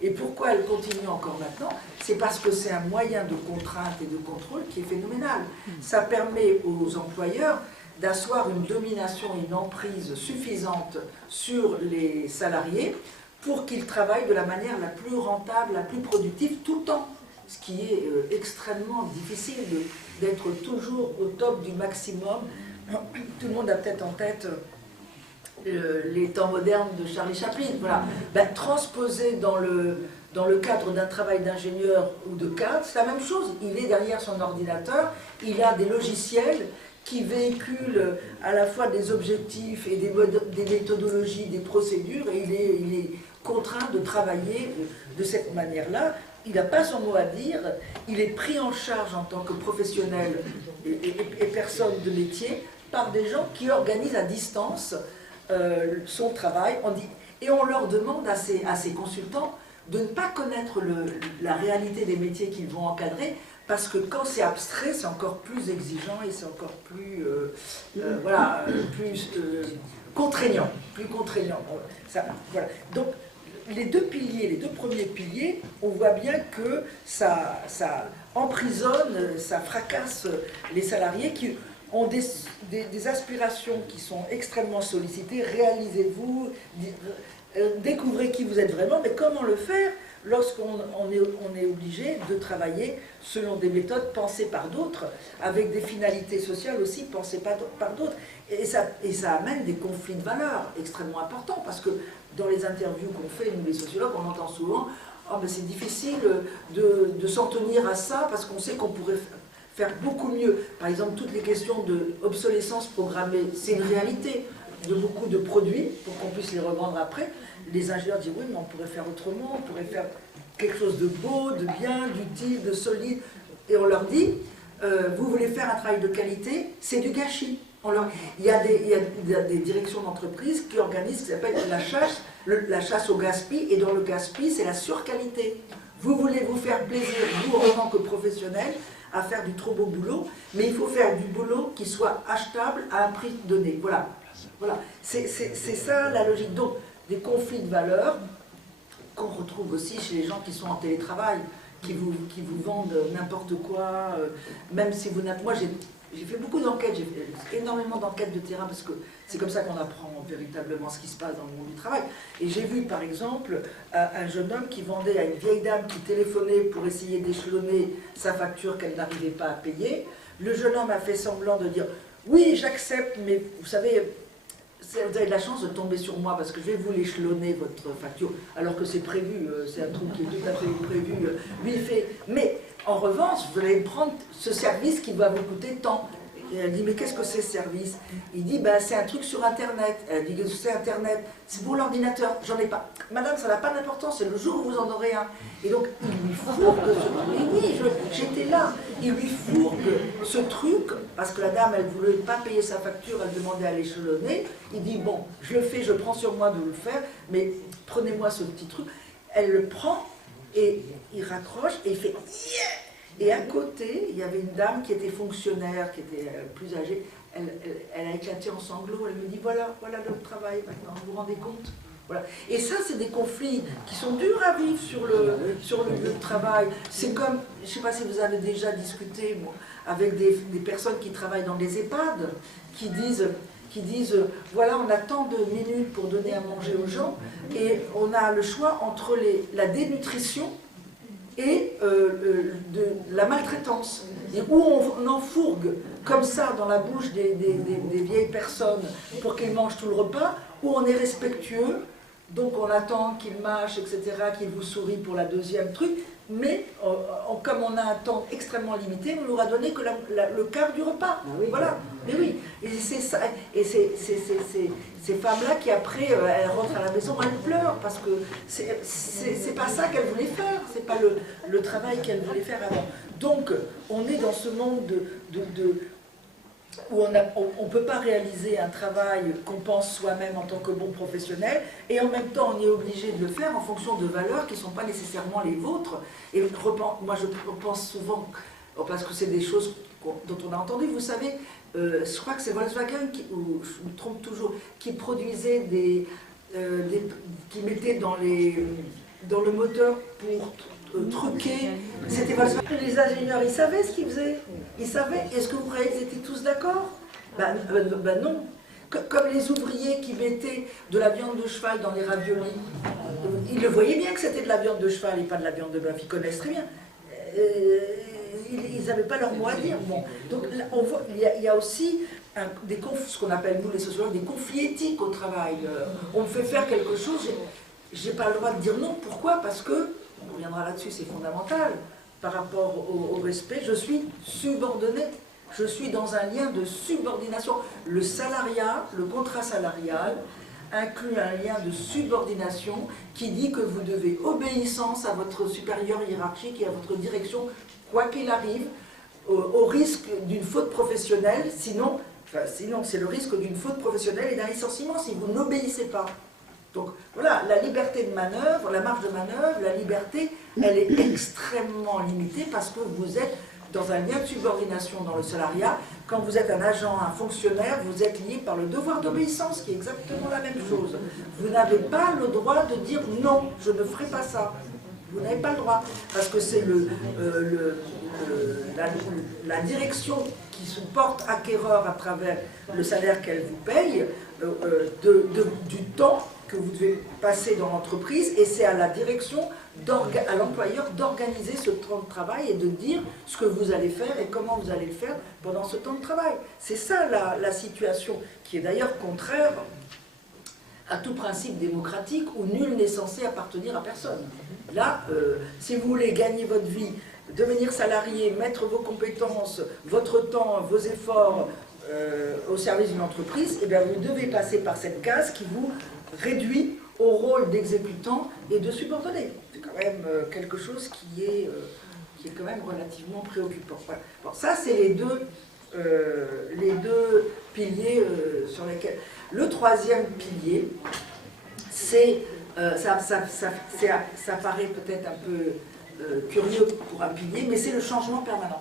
Et pourquoi elle continue encore maintenant? C'est parce que c'est un moyen de contrainte et de contrôle qui est phénoménal. Ça permet aux employeurs d'asseoir une domination, une emprise suffisante sur les salariés pour qu'ils travaillent de la manière la plus rentable, la plus productive tout le temps. Ce qui est extrêmement difficile d'être toujours au top du maximum. Tout le monde a peut-être en tête les temps modernes de Charlie Chaplin. Voilà. Ben, transposer dans le cadre d'un travail d'ingénieur ou de cadre, c'est la même chose. Il est derrière son ordinateur, il a des logiciels qui véhiculent à la fois des objectifs et des méthodologies, des procédures, et il est contraint de travailler de cette manière-là. Il n'a pas son mot à dire, il est pris en charge en tant que professionnel et personne de métier par des gens qui organisent à distance son travail. Et on leur demande à ces consultants de ne pas connaître la réalité des métiers qu'ils vont encadrer, parce que quand c'est abstrait, c'est encore plus exigeant et c'est encore plus, voilà, plus contraignant, plus contraignant. Ça, voilà. Donc, les deux piliers, les deux premiers piliers, on voit bien que ça emprisonne, ça fracasse les salariés qui ont des aspirations qui sont extrêmement sollicitées. Réalisez-vous, découvrez qui vous êtes vraiment, mais comment le faire lorsqu'on est obligé de travailler selon des méthodes pensées par d'autres, avec des finalités sociales aussi pensées par d'autres. Et ça amène des conflits de valeurs extrêmement importants, parce que dans les interviews qu'on fait, nous les sociologues, on entend souvent « Oh, mais c'est difficile de s'en tenir à ça, parce qu'on sait qu'on pourrait faire beaucoup mieux ». Par exemple, toutes les questions d'obsolescence programmée, c'est une réalité de beaucoup de produits, pour qu'on puisse les revendre après. Les ingénieurs disent oui, mais on pourrait faire autrement, on pourrait faire quelque chose de beau, de bien, d'utile, de solide. Et on leur dit, vous voulez faire un travail de qualité, c'est du gâchis. Il y a des directions d'entreprise qui organisent ce qui s'appelle la chasse au gaspille, et dans le gaspille, c'est la surqualité. Vous voulez vous faire plaisir, vous, en tant que professionnel, à faire du trop beau boulot, mais il faut faire du boulot qui soit achetable à un prix donné. Voilà. Voilà. C'est ça la logique. Donc, des conflits de valeurs qu'on retrouve aussi chez les gens qui sont en télétravail, qui vous vendent n'importe quoi, même si vous n'avez... Moi, j'ai fait beaucoup d'enquêtes, j'ai fait énormément d'enquêtes de terrain, parce que c'est comme ça qu'on apprend véritablement ce qui se passe dans le monde du travail. Et j'ai vu, par exemple, un jeune homme qui vendait à une vieille dame qui téléphonait pour essayer d'échelonner sa facture qu'elle n'arrivait pas à payer. Le jeune homme a fait semblant de dire « Oui, j'accepte, mais vous savez... vous avez de la chance de tomber sur moi parce que je vais vous l'échelonner votre facture, alors que c'est prévu, c'est un truc qui est tout à fait prévu. Lui, il fait, mais en revanche, vous allez prendre ce service qui va vous coûter tant. Et elle dit, mais qu'est-ce que c'est ce service? Il dit, ben, c'est un truc sur Internet. Elle dit, c'est Internet, c'est pour l'ordinateur, j'en ai pas. Madame, ça n'a pas d'importance, c'est le jour où vous en aurez un. Et donc, il lui fourgue ce... Et oui, j'étais là. Il lui fourgue ce truc, parce que la dame, elle ne voulait pas payer sa facture, elle demandait à l'échelonner. Il dit, bon, je le fais, je prends sur moi de le faire, mais prenez-moi ce petit truc. Elle le prend, et il raccroche, et il fait, yeah! Et à côté, il y avait une dame qui était fonctionnaire, qui était plus âgée. Elle a éclaté en sanglots. Elle me dit, voilà notre travail maintenant, vous vous rendez compte? Voilà. Et ça, c'est des conflits qui sont durs à vivre sur le lieu de travail. C'est comme, je ne sais pas si vous avez déjà discuté avec des personnes qui travaillent dans des EHPAD, qui disent, voilà, on a tant de minutes pour donner à manger aux gens, et on a le choix entre la dénutrition et de la maltraitance, et où on enfourgue comme ça dans la bouche des vieilles personnes pour qu'ils mangent tout le repas, où on est respectueux, donc on attend qu'ils mâchent, etc., qu'ils vous sourient pour la deuxième truc, mais comme on a un temps extrêmement limité, on leur a donné que le quart du repas. Oui, voilà, mais oui, et c'est ça, et ces femmes-là qui après, elles rentrent à la maison, elles pleurent, parce que c'est pas ça qu'elles voulaient faire, c'est pas le travail qu'elles voulaient faire avant. Donc, on est dans ce monde où on ne peut pas réaliser un travail qu'on pense soi-même en tant que bon professionnel, et en même temps on est obligé de le faire en fonction de valeurs qui ne sont pas nécessairement les vôtres. Et moi je pense souvent, parce que c'est des choses dont on a entendu, vous savez, je crois que c'est Volkswagen, ou je me trompe toujours, qui produisait qui mettait dans le moteur pour truquer, c'était Volkswagen. Les ingénieurs, ils savaient ce qu'ils faisaient, ils savaient. Est-ce que vous croyez qu'ils étaient tous d'accord? Ben non. Comme les ouvriers qui mettaient de la viande de cheval dans les raviolis, ils le voyaient bien que c'était de la viande de cheval et pas de la viande de bœuf, ils connaissent très bien. Ils n'avaient pas leur mot à dire. Bon. Donc là, on voit, il y a aussi ce qu'on appelle, nous les sociologues, des conflits éthiques au travail. On me fait faire quelque chose, j'ai pas le droit de dire non. Pourquoi? Parce que, on reviendra là-dessus, c'est fondamental, par rapport au respect, je suis subordonné. Je suis dans un lien de subordination. Le salariat, le contrat salarial, inclut un lien de subordination qui dit que vous devez obéissance à votre supérieur hiérarchique et à votre direction, quoi qu'il arrive, au risque d'une faute professionnelle, sinon c'est le risque d'une faute professionnelle et d'un licenciement si vous n'obéissez pas. Donc voilà, la liberté de manœuvre, la marge de manœuvre, la liberté, elle est extrêmement limitée parce que vous êtes dans un lien de subordination dans le salariat. Quand vous êtes un agent, un fonctionnaire, vous êtes lié par le devoir d'obéissance, qui est exactement la même chose. Vous n'avez pas le droit de dire non, je ne ferai pas ça. Vous n'avez pas le droit, parce que c'est la direction qui se porte acquéreur à travers le salaire qu'elle vous paye, du temps que vous devez passer dans l'entreprise, et c'est à la direction, à l'employeur d'organiser ce temps de travail et de dire ce que vous allez faire et comment vous allez le faire pendant ce temps de travail. C'est ça la situation, qui est d'ailleurs contraire à tout principe démocratique où nul n'est censé appartenir à personne. Là, si vous voulez gagner votre vie, devenir salarié, mettre vos compétences, votre temps, vos efforts au service d'une entreprise, eh bien, vous devez passer par cette case qui vous réduit au rôle d'exécutant et de subordonné. C'est quand même quelque chose qui est quand même relativement préoccupant. Voilà. Bon, ça, c'est les deux piliers sur lesquels... Le troisième pilier, c'est... ça paraît peut-être un peu curieux pour un pilier, mais c'est le changement permanent.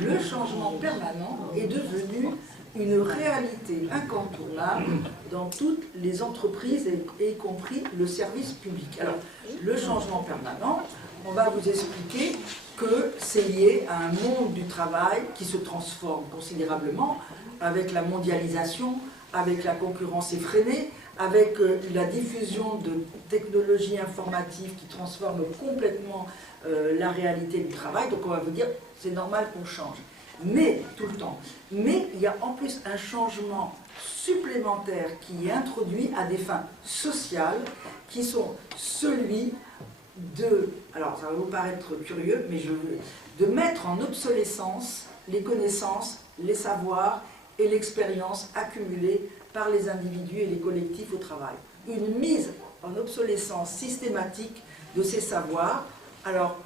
Le changement permanent est devenu une réalité incontournable dans toutes les entreprises, y compris le service public. Alors, le changement permanent, on va vous expliquer que c'est lié à un monde du travail qui se transforme considérablement avec la mondialisation, avec la concurrence effrénée, avec la diffusion de technologies informatives qui transforment complètement la réalité du travail. Donc on va vous dire, c'est normal qu'on change. Mais, tout le temps, mais il y a en plus un changement supplémentaire qui est introduit à des fins sociales, qui sont celui de, alors ça va vous paraître curieux, mais de mettre en obsolescence les connaissances, les savoirs et l'expérience accumulée par les individus et les collectifs au travail. Une mise en obsolescence systématique de ces savoirs, alors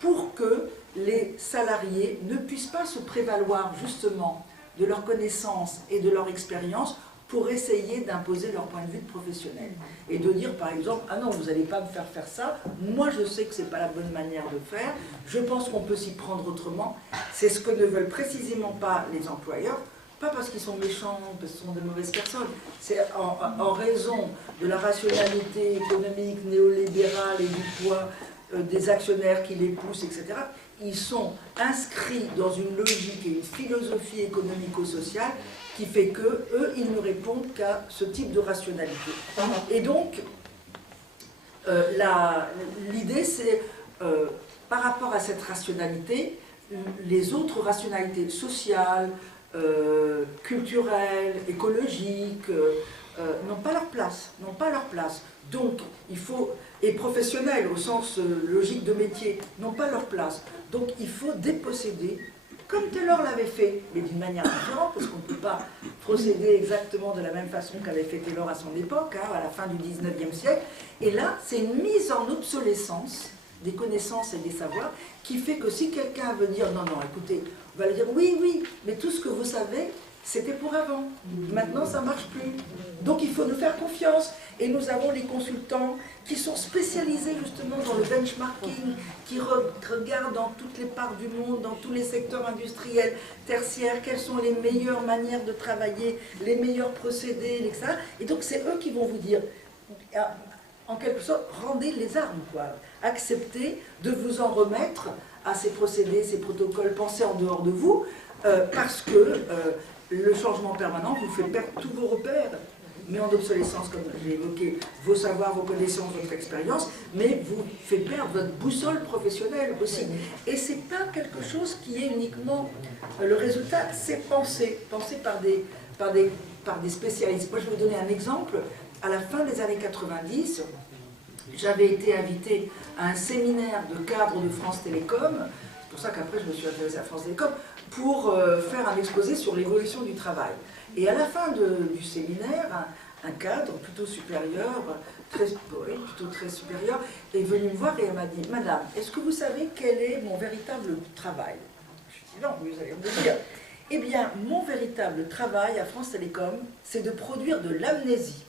pour que les salariés ne puissent pas se prévaloir justement de leurs connaissances et de leur expérience pour essayer d'imposer leur point de vue de professionnel. Et de dire par exemple, ah non, vous n'allez pas me faire faire ça, moi je sais que ce n'est pas la bonne manière de faire, je pense qu'on peut s'y prendre autrement. C'est ce que ne veulent précisément pas les employeurs, pas parce qu'ils sont méchants, parce qu'ils sont de mauvaises personnes, c'est en raison de la rationalité économique néolibérale et du poids des actionnaires qui les poussent, etc. Ils sont inscrits dans une logique et une philosophie économico-sociale qui fait que eux, ils ne répondent qu'à ce type de rationalité. Et donc, l'idée, c'est, par rapport à cette rationalité, les autres rationalités sociales, culturelles, écologiques, n'ont pas leur place, Donc, il faut, et professionnels au sens logique de métier, n'ont pas leur place. Donc, il faut déposséder, comme Taylor l'avait fait, mais d'une manière différente, parce qu'on ne peut pas procéder exactement de la même façon qu'avait fait Taylor à son époque, hein, à la fin du 19e siècle. Et là, c'est une mise en obsolescence des connaissances et des savoirs qui fait que si quelqu'un veut dire « non, non, écoutez », on va lui dire « oui, oui, mais tout ce que vous savez, c'était pour avant. Maintenant, ça ne marche plus. Donc, il faut nous faire confiance. » Et nous avons les consultants qui sont spécialisés justement dans le benchmarking, qui regardent dans toutes les parts du monde, dans tous les secteurs industriels, tertiaires, quelles sont les meilleures manières de travailler, les meilleurs procédés, etc. Et donc, c'est eux qui vont vous dire, en quelque sorte, rendez les armes, quoi. Acceptez de vous en remettre à ces procédés, ces protocoles, pensez en dehors de vous, parce que le changement permanent vous fait perdre tous vos repères, mais en obsolescence, comme j'ai évoqué, vos savoirs, vos connaissances, votre expérience, mais vous fait perdre votre boussole professionnelle aussi. Et ce n'est pas quelque chose qui est uniquement le résultat, c'est pensé par des spécialistes. Moi, je vais vous donner un exemple. À la fin des années 90, j'avais été invitée à un séminaire de cadres de France Télécom, c'est pour ça qu'après je me suis intéressée à France Télécom, pour faire un exposé sur l'évolution du travail. Et à la fin du séminaire, un cadre plutôt supérieur, plutôt très supérieur, est venu me voir et elle m'a dit « Madame, est-ce que vous savez quel est mon véritable travail ?» Je lui ai dit « Non, vous allez me dire. » Eh bien, mon véritable travail à France Télécom, c'est de produire de l'amnésie.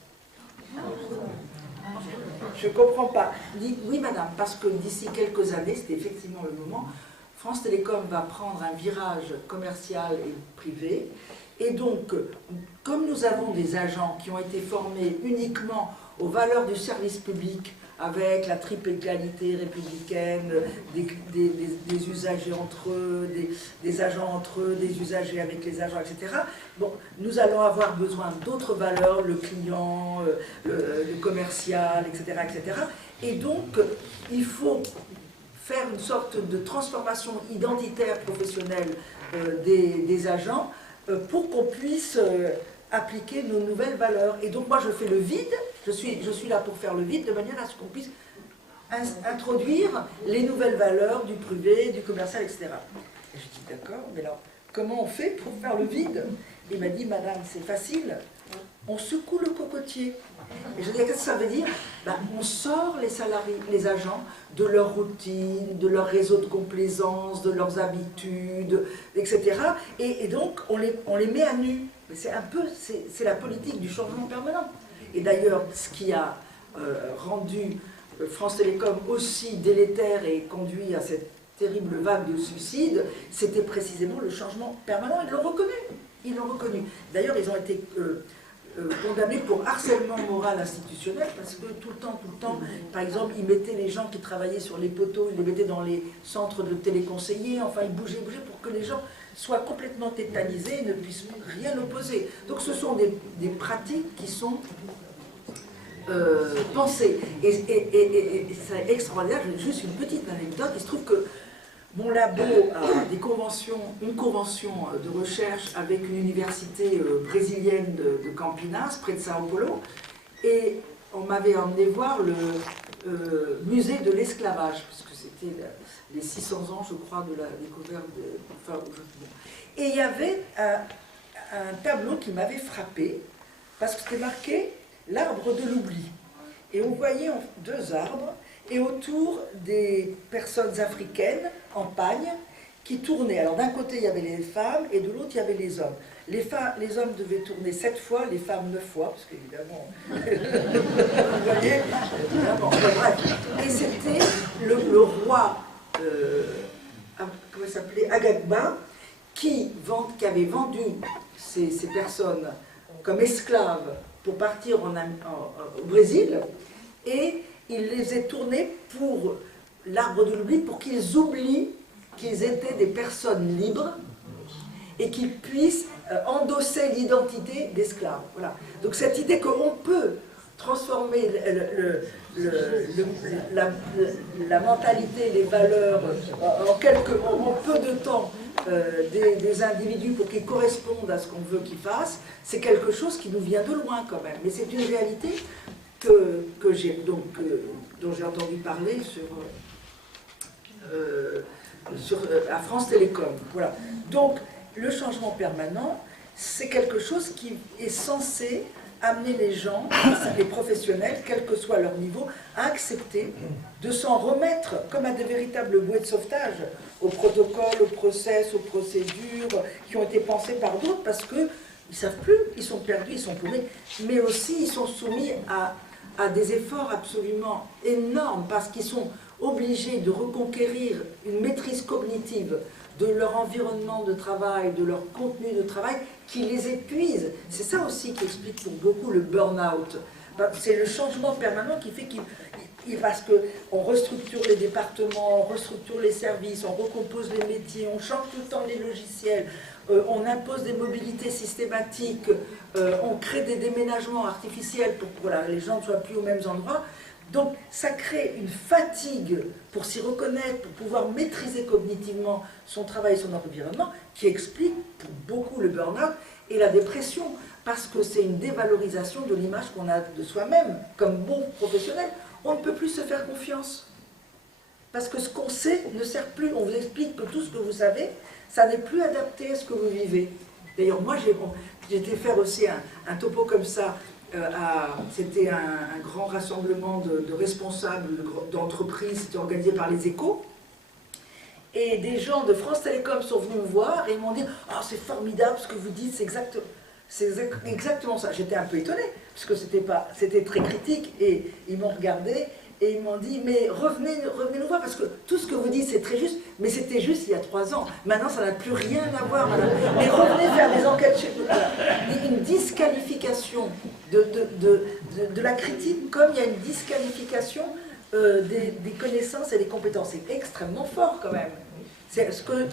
Je ne comprends pas. Il dit « Oui, madame, parce que d'ici quelques années, c'était effectivement le moment, France Télécom va prendre un virage commercial et privé. Et donc, comme nous avons des agents qui ont été formés uniquement aux valeurs du service public, avec la triple égalité républicaine, des usagers entre eux, des agents entre eux, des usagers avec les agents, etc. Bon, nous allons avoir besoin d'autres valeurs, le client, le commercial, etc., etc. Et donc, il faut faire une sorte de transformation identitaire professionnelle des agents pour qu'on puisse appliquer nos nouvelles valeurs. Et donc moi je fais le vide, je suis là pour faire le vide de manière à ce qu'on puisse introduire les nouvelles valeurs du privé, du commercial, etc. Et je dis d'accord, mais alors comment on fait pour faire le vide? Il m'a dit, madame, c'est facile, on secoue le cocotier. Et je dis, qu'est-ce que ça veut dire? Ben, on sort les salariés, les agents, de leur routine, de leur réseau de complaisance, de leurs habitudes, etc. Et donc, on les met à nu. C'est la politique du changement permanent. Et d'ailleurs, ce qui a rendu France Télécom aussi délétère et conduit à cette terrible vague de suicides, c'était précisément le changement permanent. Ils l'ont reconnu. Ils l'ont reconnu. D'ailleurs, ils ont été condamnés pour harcèlement moral institutionnel, parce que tout le temps, par exemple, ils mettaient les gens qui travaillaient sur les poteaux, ils les mettaient dans les centres de téléconseillers, enfin, ils bougeaient pour que les gens soient complètement tétanisés et ne puissent rien opposer. Donc ce sont des pratiques qui sont pensées. Et c'est extraordinaire, juste une petite anecdote, il se trouve que mon labo a une convention de recherche avec une université brésilienne de Campinas, près de Sao Paulo, et on m'avait emmené voir le musée de l'esclavage, parce que c'était les 600 ans, je crois, de la découverte et il y avait un tableau qui m'avait frappé, parce que c'était marqué « l'arbre de l'oubli ». Et on voyait deux arbres, et autour des personnes africaines en pagne qui tournaient. Alors d'un côté il y avait les femmes et de l'autre il y avait les hommes. Les hommes devaient tourner 7 fois, les femmes 9 fois, parce qu'évidemment, vous voyez, évidemment, bref. Et c'était le roi, comment il s'appelait, Agagba, qui avait vendu ces personnes comme esclaves pour partir au Brésil, et il les a tournés pour l'arbre de l'oubli, pour qu'ils oublient qu'ils étaient des personnes libres et qu'ils puissent endosser l'identité d'esclaves. Voilà. Donc cette idée qu'on peut transformer la mentalité, les valeurs en peu de temps des individus pour qu'ils correspondent à ce qu'on veut qu'ils fassent, c'est quelque chose qui nous vient de loin quand même. Mais c'est une réalité dont j'ai entendu parler à France Télécom. Voilà. Donc, le changement permanent, c'est quelque chose qui est censé amener les gens, les professionnels, quel que soit leur niveau, à accepter de s'en remettre comme à de véritables bouées de sauvetage aux protocoles, aux process, aux procédures qui ont été pensées par d'autres, parce qu'ils ne savent plus, ils sont perdus, ils sont paumés, mais aussi ils sont soumis à des efforts absolument énormes, parce qu'ils sont obligés de reconquérir une maîtrise cognitive de leur environnement de travail, de leur contenu de travail, qui les épuise. C'est ça aussi qui explique pour beaucoup le burn-out. C'est le changement permanent qui fait parce qu'on restructure les départements, on restructure les services, on recompose les métiers, on change tout le temps les logiciels, on impose des mobilités systématiques, on crée des déménagements artificiels pour que les gens ne soient plus aux mêmes endroits. Donc ça crée une fatigue pour s'y reconnaître, pour pouvoir maîtriser cognitivement son travail et son environnement, qui explique pour beaucoup le burn-out et la dépression, parce que c'est une dévalorisation de l'image qu'on a de soi-même comme bon professionnel. On ne peut plus se faire confiance, parce que ce qu'on sait ne sert plus. On vous explique que tout ce que vous savez, ça n'est plus adapté à ce que vous vivez. D'ailleurs, moi, j'ai été faire aussi un topo comme ça. C'était un grand rassemblement de responsables d'entreprises, c'était organisé par les Échos. Et des gens de France Télécom sont venus me voir et ils m'ont dit « Oh, c'est formidable ce que vous dites, c'est exactement ça ». J'étais un peu étonnée, parce que c'était très critique, et ils m'ont regardé Et ils m'ont dit, mais revenez nous voir, parce que tout ce que vous dites, c'est très juste, mais c'était juste il y a 3 ans. Maintenant, ça n'a plus rien à voir. Madame. Mais revenez faire des enquêtes chez vous. Une disqualification de la critique, comme il y a une disqualification des connaissances et des compétences. C'est extrêmement fort, quand même. C'est ce que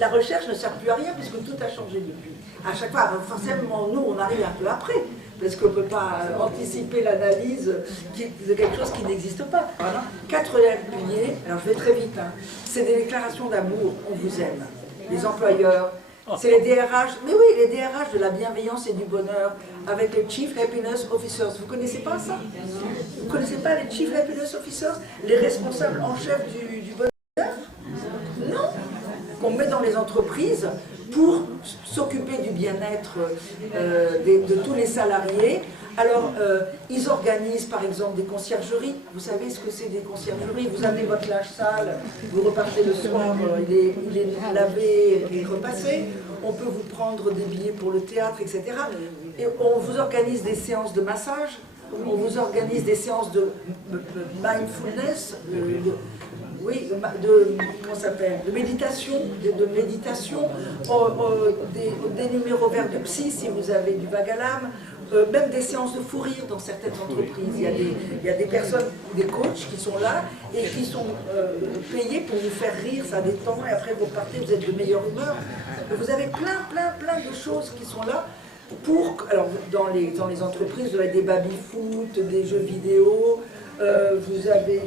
la recherche ne sert plus à rien, puisque tout a changé depuis. À chaque fois, forcément, nous, on arrive un peu après. Parce qu'on ne peut pas anticiper l'analyse de quelque chose qui n'existe pas. Voilà. 4 piliers, alors je vais très vite, hein. C'est des déclarations d'amour, on vous aime. Les employeurs, c'est les DRH, mais oui, les DRH de la bienveillance et du bonheur, avec les Chief Happiness Officers. Vous ne connaissez pas ça? Vous ne connaissez pas les Chief Happiness Officers? Les responsables en chef du bonheur? Non. Qu'on met dans les entreprises pour s'occuper du bien-être de tous les salariés. Alors, ils organisent par exemple des conciergeries. Vous savez ce que c'est des conciergeries? Vous amenez votre linge sale, vous repartez le soir, il est lavé et repassé. On peut vous prendre des billets pour le théâtre, etc. Et on vous organise des séances de massage, on vous organise des séances de mindfulness, comment ça s'appelle, de méditation, des numéros verts de psy si vous avez du vague à l'âme, même des séances de fou rire dans certaines entreprises. Il y a des personnes, des coachs qui sont là et qui sont payés pour vous faire rire, ça détend, et après vous partez, vous êtes de meilleure humeur. Vous avez plein de choses qui sont là. Alors dans les entreprises, vous avez des baby-foot, des jeux vidéo, vous avez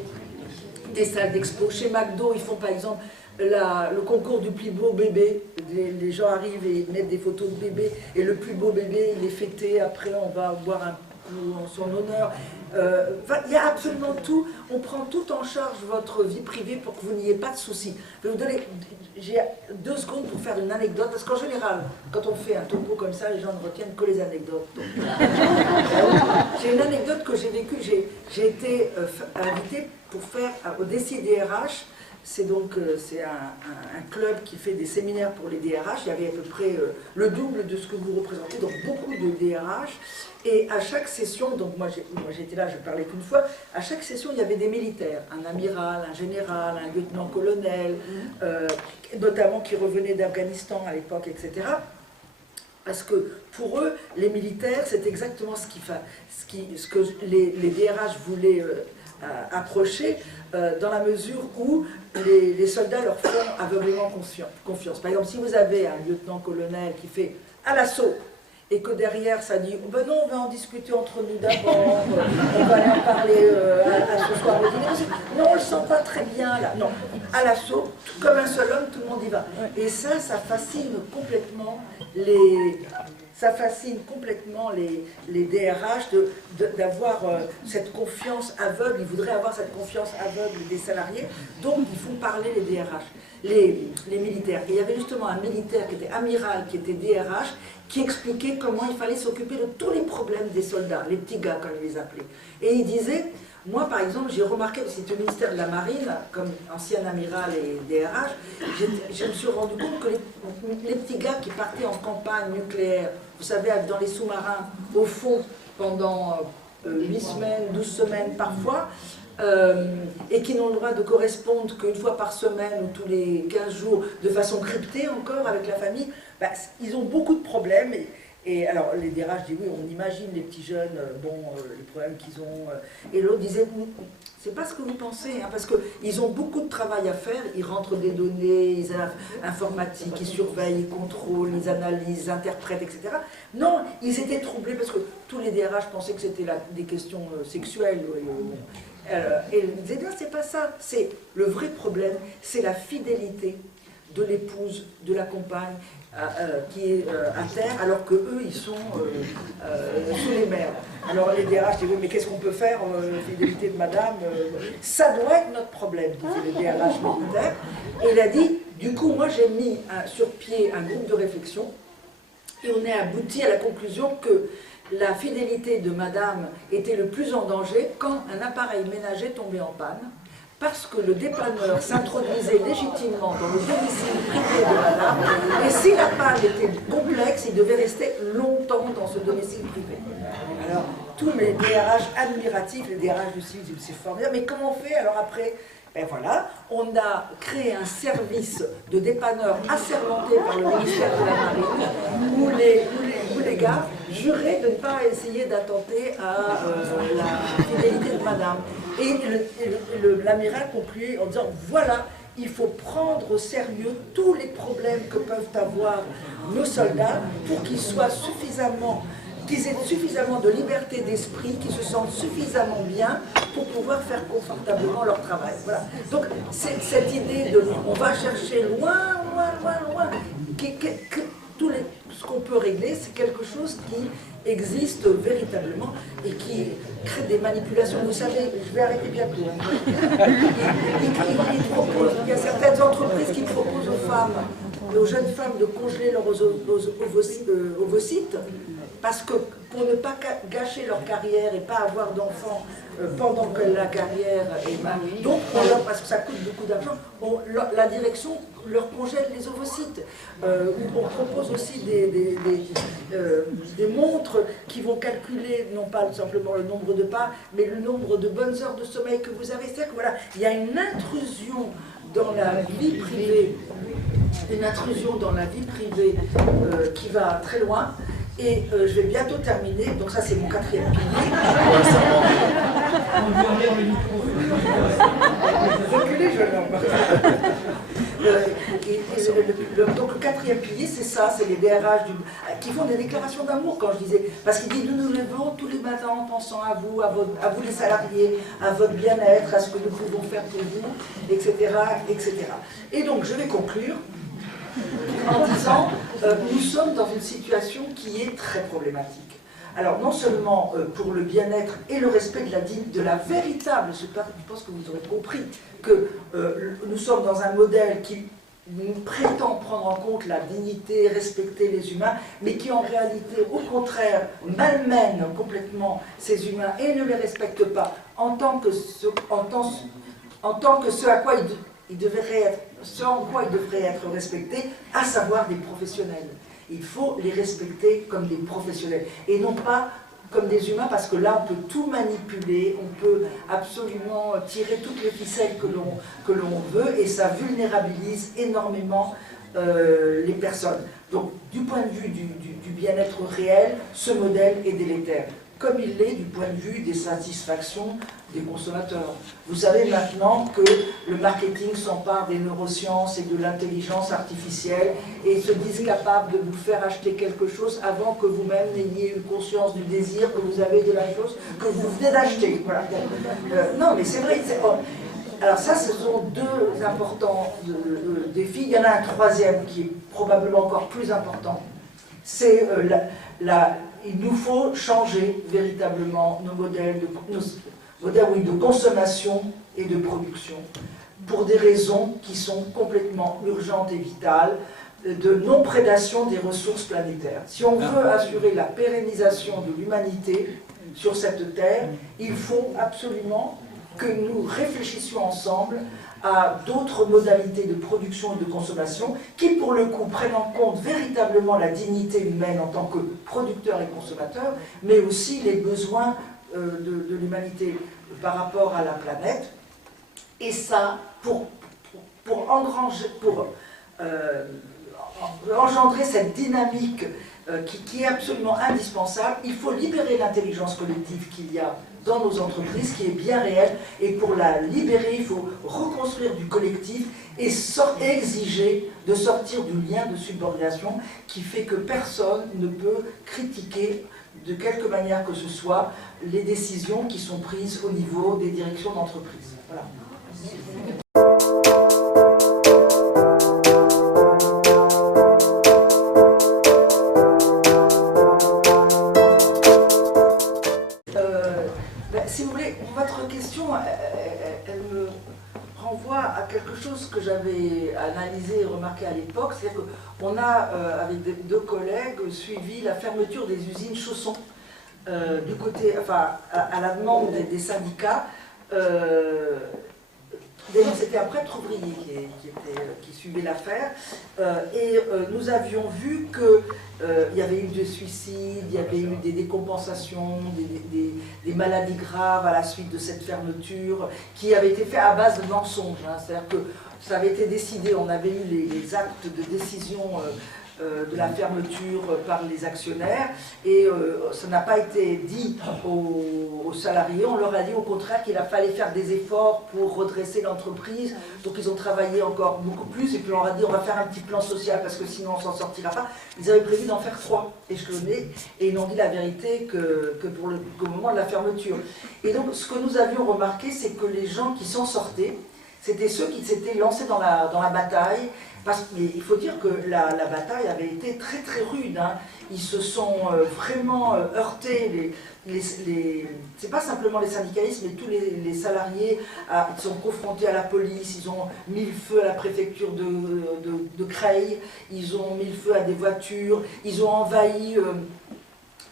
des salles d'expo. Chez McDo, ils font par exemple le concours du plus beau bébé. Les gens arrivent et mettent des photos de bébé, et le plus beau bébé, il est fêté. Après, on va boire un coup en son honneur. Il y a absolument tout. On prend tout en charge, votre vie privée, pour que vous n'ayez pas de soucis. Je vais vous donner, j'ai 2 secondes pour faire une anecdote, parce qu'en général, quand on fait un topo comme ça, les gens ne retiennent que les anecdotes. J'ai une anecdote que j'ai vécue. J'ai été invitée pour faire au DCDRH. C'est un club qui fait des séminaires pour les DRH. Il y avait à peu près le double de ce que vous représentez, donc beaucoup de DRH. Et à chaque session, donc moi j'étais là, je ne parlais qu'une fois, à chaque session il y avait des militaires, un amiral, un général, un lieutenant-colonel, notamment qui revenaient d'Afghanistan à l'époque, etc. Parce que pour eux, les militaires, c'est exactement ce que les DRH voulaient approcher, dans la mesure où les soldats leur font aveuglément confiance. Par exemple, si vous avez un lieutenant-colonel qui fait à l'assaut, et que derrière ça dit oh ben non, on va en discuter entre nous d'abord, on va aller en parler à ce soir au dîner. Non, on le sent pas très bien là. Non, à l'assaut, comme un seul homme, tout le monde y va. Et ça fascine complètement les DRH d'avoir cette confiance aveugle. Ils voudraient avoir cette confiance aveugle des salariés, donc ils font parler les DRH, les militaires. Et il y avait justement un militaire qui était amiral, qui était DRH, qui expliquait comment il fallait s'occuper de tous les problèmes des soldats, les petits gars comme ils les appelaient. Et il disait, moi par exemple, j'ai remarqué, c'était au ministère de la Marine, comme ancien amiral et DRH, je me suis rendu compte que les petits gars qui partaient en campagne nucléaire, vous savez, dans les sous-marins, au fond, pendant 8 semaines, 12 semaines parfois, et qui n'ont le droit de correspondre qu'une fois par semaine ou tous les 15 jours, de façon cryptée encore avec la famille, bah, ils ont beaucoup de problèmes. Et alors les DRH disent oui, on imagine les petits jeunes, les problèmes qu'ils ont. Et l'autre disait, c'est pas ce que vous pensez, hein, parce qu'ils ont beaucoup de travail à faire, ils rentrent des données, ils informatiques, ils surveillent, ils contrôlent, ils analysent, ils interprètent, etc. Non, ils étaient troublés parce que tous les DRH pensaient que c'était des questions sexuelles. Et ils disaient non, c'est pas ça, c'est le vrai problème, c'est la fidélité de l'épouse, de la compagne, qui est à terre, alors qu'eux, ils sont sous les mers. Alors les DRH disent, oui, mais qu'est-ce qu'on peut faire, fidélité de madame ça doit être notre problème, disaient les DRH militaires. Et il a dit, du coup, moi j'ai mis sur pied un groupe de réflexion, et on est abouti à la conclusion que la fidélité de madame était le plus en danger quand un appareil ménager tombait en panne, parce que le dépanneur s'introduisait légitimement dans le domicile privé de madame, et si la panne était complexe, il devait rester longtemps dans ce domicile privé. Alors, tous mes DRH admiratifs, les DRH du civil, c'est formidable, mais comment on fait alors après? Ben voilà, on a créé un service de dépanneurs assermenté par le ministère de la Marine, où les gars juraient de ne pas essayer d'attenter à la fidélité de madame. Et l'amiral concluait en disant, voilà, il faut prendre au sérieux tous les problèmes que peuvent avoir nos soldats pour qu'ils soient suffisamment... qu'ils aient suffisamment de liberté d'esprit, qu'ils se sentent suffisamment bien pour pouvoir faire confortablement leur travail. Voilà. Donc, cette idée de on va chercher loin, ce qu'on peut régler, c'est quelque chose qui existe véritablement et qui crée des manipulations. Vous savez, je vais arrêter bientôt. Il y a certaines entreprises qui proposent aux femmes, aux jeunes femmes de congeler leurs ovocytes, parce que pour ne pas gâcher leur carrière et pas avoir d'enfants pendant que la carrière est mal, donc parce que ça coûte beaucoup d'argent, la direction leur congèle les ovocytes. On propose aussi des montres qui vont calculer non pas simplement le nombre de pas, mais le nombre de bonnes heures de sommeil que vous avez. C'est-à-dire que voilà, il y a une intrusion dans la vie privée, qui va très loin. Et je vais bientôt terminer, donc ça c'est mon 4e pilier. Reculez, jeune homme. Donc le 4e pilier, c'est ça, c'est les DRH qui font des déclarations d'amour, quand je disais, parce qu'il dit, nous nous levons tous les matins en pensant à vous les salariés, à votre bien-être, à ce que nous pouvons faire pour vous, etc., etc. Et donc je vais conclure en disant, nous sommes dans une situation qui est très problématique. Alors, non seulement pour le bien-être et le respect de la véritable, je pense que vous aurez compris que nous sommes dans un modèle qui prétend prendre en compte la dignité, respecter les humains, mais qui en réalité, au contraire, malmène complètement ces humains et ne les respecte pas en tant que ce à quoi ils devraient être, ce en quoi ils devraient être respectés, à savoir des professionnels. Il faut les respecter comme des professionnels et non pas comme des humains, parce que là on peut tout manipuler, on peut absolument tirer toutes les ficelles que l'on veut et ça vulnérabilise énormément les personnes. Donc du point de vue du bien-être réel, ce modèle est délétère, comme il l'est du point de vue des satisfactions des consommateurs. Vous savez maintenant que le marketing s'empare des neurosciences et de l'intelligence artificielle et se disent capables de vous faire acheter quelque chose avant que vous-même n'ayez eu conscience du désir que vous avez de la chose que vous venez d'acheter. Voilà. Non, mais c'est vrai. Alors ça, ce sont deux importants défis. Il y en a un troisième qui est probablement encore plus important. C'est il nous faut changer véritablement nos modèles de consommation et de production pour des raisons qui sont complètement urgentes et vitales, de non-prédation des ressources planétaires. Si on veut assurer la pérennisation de l'humanité sur cette terre, il faut absolument que nous réfléchissions ensemble à d'autres modalités de production et de consommation qui, pour le coup, prennent en compte véritablement la dignité humaine en tant que producteur et consommateur, mais aussi les besoins de l'humanité par rapport à la planète. Et ça, pour engendrer cette dynamique qui est absolument indispensable, il faut libérer l'intelligence collective qu'il y a dans nos entreprises, qui est bien réelle, et pour la libérer, il faut reconstruire du collectif et exiger de sortir du lien de subordination qui fait que personne ne peut critiquer de quelque manière que ce soit les décisions qui sont prises au niveau des directions d'entreprise. Voilà. Si vous voulez, votre question, elle me renvoie à quelque chose que j'avais analysé et remarqué à l'époque, c'est-à-dire qu'on a, avec deux collègues, suivi la fermeture des usines Chausson, du côté, enfin, à la demande des syndicats, C'était un prêtre ouvrier qui suivait l'affaire, et nous avions vu qu'il y avait eu des suicides, il y avait eu des décompensations, des maladies graves à la suite de cette fermeture, qui avait été fait à base de mensonges. Hein. C'est-à-dire que ça avait été décidé, on avait eu les actes de décision de la fermeture par les actionnaires, et ça n'a pas été dit aux salariés. On leur a dit au contraire qu'il fallait faire des efforts pour redresser l'entreprise, donc ils ont travaillé encore beaucoup plus, et puis on leur a dit on va faire un petit plan social parce que sinon on s'en sortira pas. Ils avaient prévu d'en faire 3 échelonnés, et ils n'ont dit la vérité qu'au moment de la fermeture. Et donc ce que nous avions remarqué, c'est que les gens qui s'en sortaient, c'était ceux qui s'étaient lancés dans la bataille. Mais il faut dire que la bataille avait été très très rude. Hein. Ils se sont vraiment heurtés. C'est pas simplement les syndicalistes, mais tous les salariés ils sont confrontés à la police. Ils ont mis le feu à la préfecture de Creil. Ils ont mis le feu à des voitures. Ils ont envahi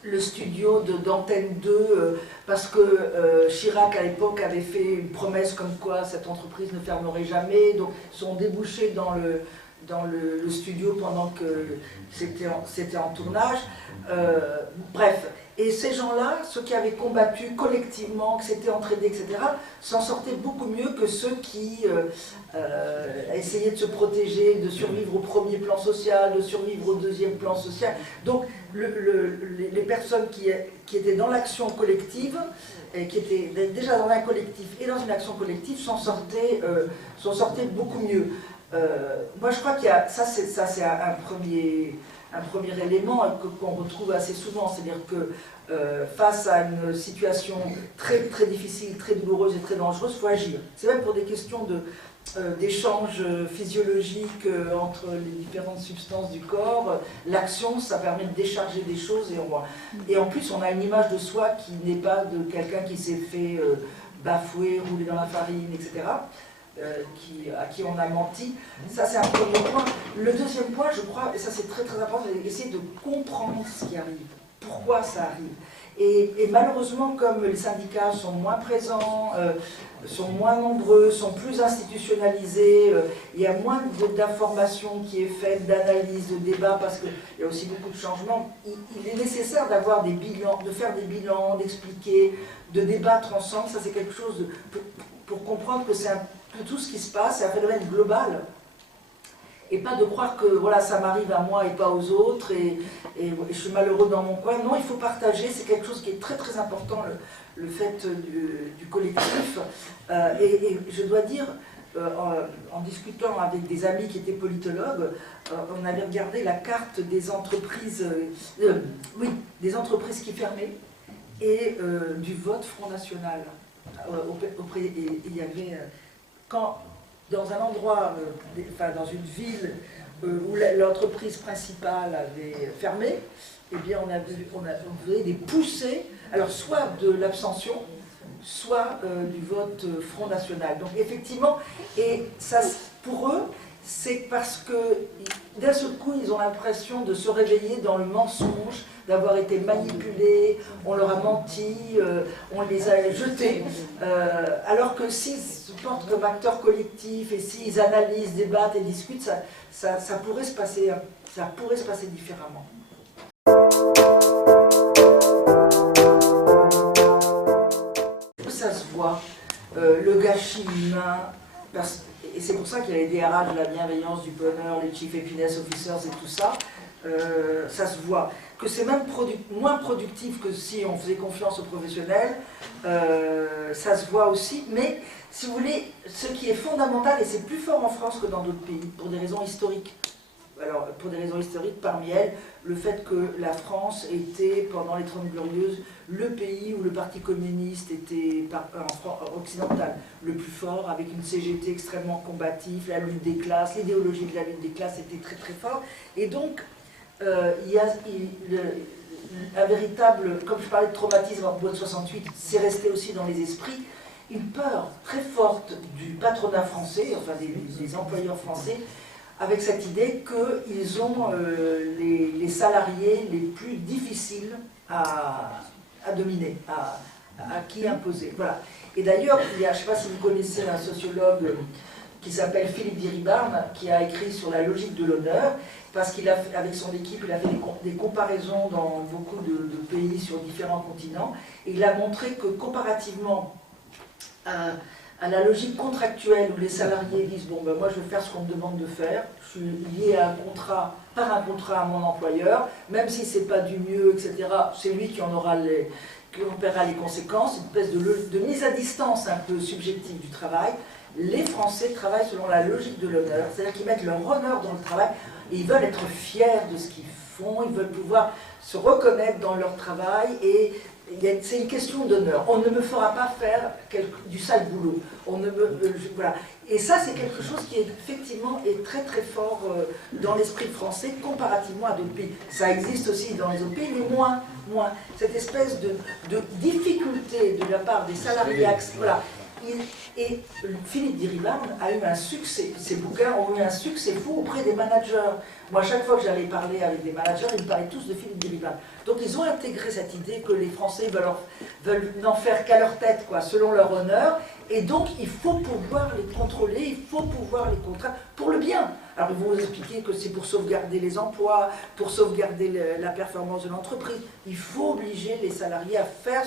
le studio d'Antenne 2, parce que Chirac à l'époque avait fait une promesse comme quoi cette entreprise ne fermerait jamais, donc ils sont débouchés dans le studio pendant que c'était en tournage. Bref, et ces gens-là, ceux qui avaient combattu collectivement, qui s'étaient entraînés, etc., s'en sortaient beaucoup mieux que ceux qui essayaient de se protéger, de survivre au premier plan social, de survivre au deuxième plan social. Donc les personnes qui étaient dans l'action collective, et qui étaient déjà dans un collectif et dans une action collective, s'en sortaient beaucoup mieux. Moi je crois qu'il y a, ça c'est un premier élément qu'on retrouve assez souvent, c'est-à-dire que face à une situation très, très difficile, très douloureuse et très dangereuse, il faut agir. C'est même pour des questions d'échange physiologique entre les différentes substances du corps. L'action, ça permet de décharger des choses, et en plus on a une image de soi qui n'est pas de quelqu'un qui s'est fait bafouer, rouler dans la farine, etc. À qui on a menti. Ça c'est un premier point. Le deuxième point, je crois, et ça c'est très très important, c'est d'essayer de comprendre ce qui arrive, pourquoi ça arrive. Et malheureusement, comme les syndicats sont moins présents, sont moins nombreux, sont plus institutionnalisés, il y a moins d'informations qui est faite, d'analyse, de débat, parce qu'il y a aussi beaucoup de changements. Il est nécessaire d'avoir des bilans, de faire des bilans, d'expliquer, de débattre ensemble. Ça c'est quelque chose pour comprendre que tout ce qui se passe, c'est un phénomène global, et pas de croire que voilà, ça m'arrive à moi et pas aux autres, et je suis malheureux dans mon coin. Non, il faut partager, c'est quelque chose qui est très très important, le fait du collectif. Et je dois dire, en discutant avec des amis qui étaient politologues, on avait regardé la carte des entreprises, des entreprises qui fermaient, et du vote Front National. Il y avait... Quand, dans un endroit, dans une ville où l'entreprise principale avait fermé, eh bien on faisait des poussées, alors soit de l'abstention, soit du vote Front National. Donc effectivement, et ça, pour eux, c'est parce que d'un seul coup, ils ont l'impression de se réveiller dans le mensonge, d'avoir été manipulés, on leur a menti, on les a jetés, alors que s'ils se portent comme acteurs collectifs et s'ils analysent, débattent et discutent, ça pourrait se passer différemment. Ça se voit, le gâchis humain, et c'est pour ça qu'il y a les DRH de la bienveillance, du bonheur, les Chief Happiness Officers et tout ça, ça se voit. Que c'est même moins productif que si on faisait confiance aux professionnels, ça se voit aussi, mais si vous voulez, ce qui est fondamental, et c'est plus fort en France que dans d'autres pays, pour des raisons historiques. Alors, pour des raisons historiques, parmi elles, le fait que la France était, pendant les 30 Glorieuses, le pays où le Parti communiste était, occidental, le plus fort, avec une CGT extrêmement combative, la lutte des classes, l'idéologie de la lutte des classes était très très forte, et donc, il y a un véritable, comme je parlais de traumatisme en boîte 68, c'est resté aussi dans les esprits, une peur très forte du patronat français, enfin des employeurs français, avec cette idée qu'ils ont les salariés les plus difficiles à dominer, à qui imposer. Voilà. Et d'ailleurs, je ne sais pas si vous connaissez un sociologue qui s'appelle Philippe Diribarne, qui a écrit sur la logique de l'honneur, parce qu'avec son équipe, il a fait des comparaisons dans beaucoup de pays sur différents continents, et il a montré que comparativement à la logique contractuelle où les salariés disent « bon ben moi je vais faire ce qu'on me demande de faire, je suis lié à par un contrat à mon employeur, même si c'est pas du mieux, etc., c'est lui qui en paiera les conséquences », une espèce de mise à distance un peu subjective du travail. Les Français travaillent selon la logique de l'honneur, c'est-à-dire qu'ils mettent leur honneur dans le travail, et ils veulent être fiers de ce qu'ils font, ils veulent pouvoir se reconnaître dans leur travail, et c'est une question d'honneur. On ne me fera pas faire du sale boulot. Voilà. Et ça, c'est quelque chose qui effectivement est très très fort dans l'esprit français comparativement à d'autres pays. Ça existe aussi dans les autres pays, mais moins. Cette espèce de difficulté de la part des salariés. Voilà. Et Philippe Diribarne a eu un succès, ses bouquins ont eu un succès fou auprès des managers. Moi, chaque fois que j'allais parler avec des managers, ils me parlaient tous de Philippe Diribarne. Donc ils ont intégré cette idée que les Français veulent n'en faire qu'à leur tête, quoi, selon leur honneur, et donc il faut pouvoir les contrôler, il faut pouvoir les contraindre pour le bien. Alors ils vont vous expliquer que c'est pour sauvegarder les emplois, pour sauvegarder la performance de l'entreprise. Il faut obliger les salariés à faire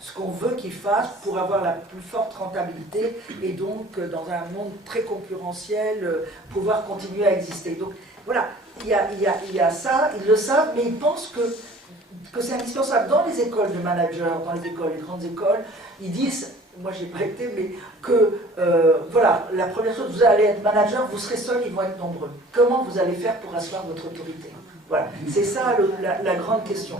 ce qu'on veut qu'ils fassent pour avoir la plus forte rentabilité et donc dans un monde très concurrentiel, pouvoir continuer à exister. Donc voilà, il y a ça, ils le savent, mais ils pensent que c'est indispensable. Dans les écoles de managers, dans les grandes écoles, ils disent, moi j'ai pas été, mais que voilà, la première chose, vous allez être manager, vous serez seul, ils vont être nombreux. Comment vous allez faire pour asseoir votre autorité? Voilà, c'est ça la grande question.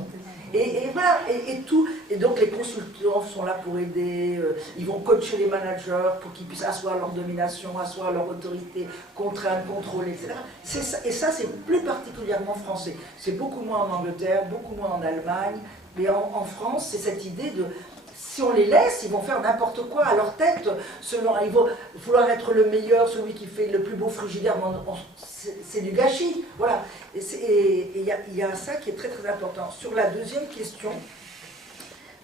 Et voilà, et donc les consultants sont là pour aider, ils vont coacher les managers pour qu'ils puissent asseoir leur domination, asseoir leur autorité, contraindre, contrôler, etc. Et ça, c'est plus particulièrement français. C'est beaucoup moins en Angleterre, beaucoup moins en Allemagne, mais en France, c'est cette idée de... Si on les laisse, ils vont faire n'importe quoi à leur tête, ils vont vouloir être le meilleur, celui qui fait le plus beau frigidaire, c'est du gâchis, voilà. Et il y a ça qui est très très important. Sur la deuxième question,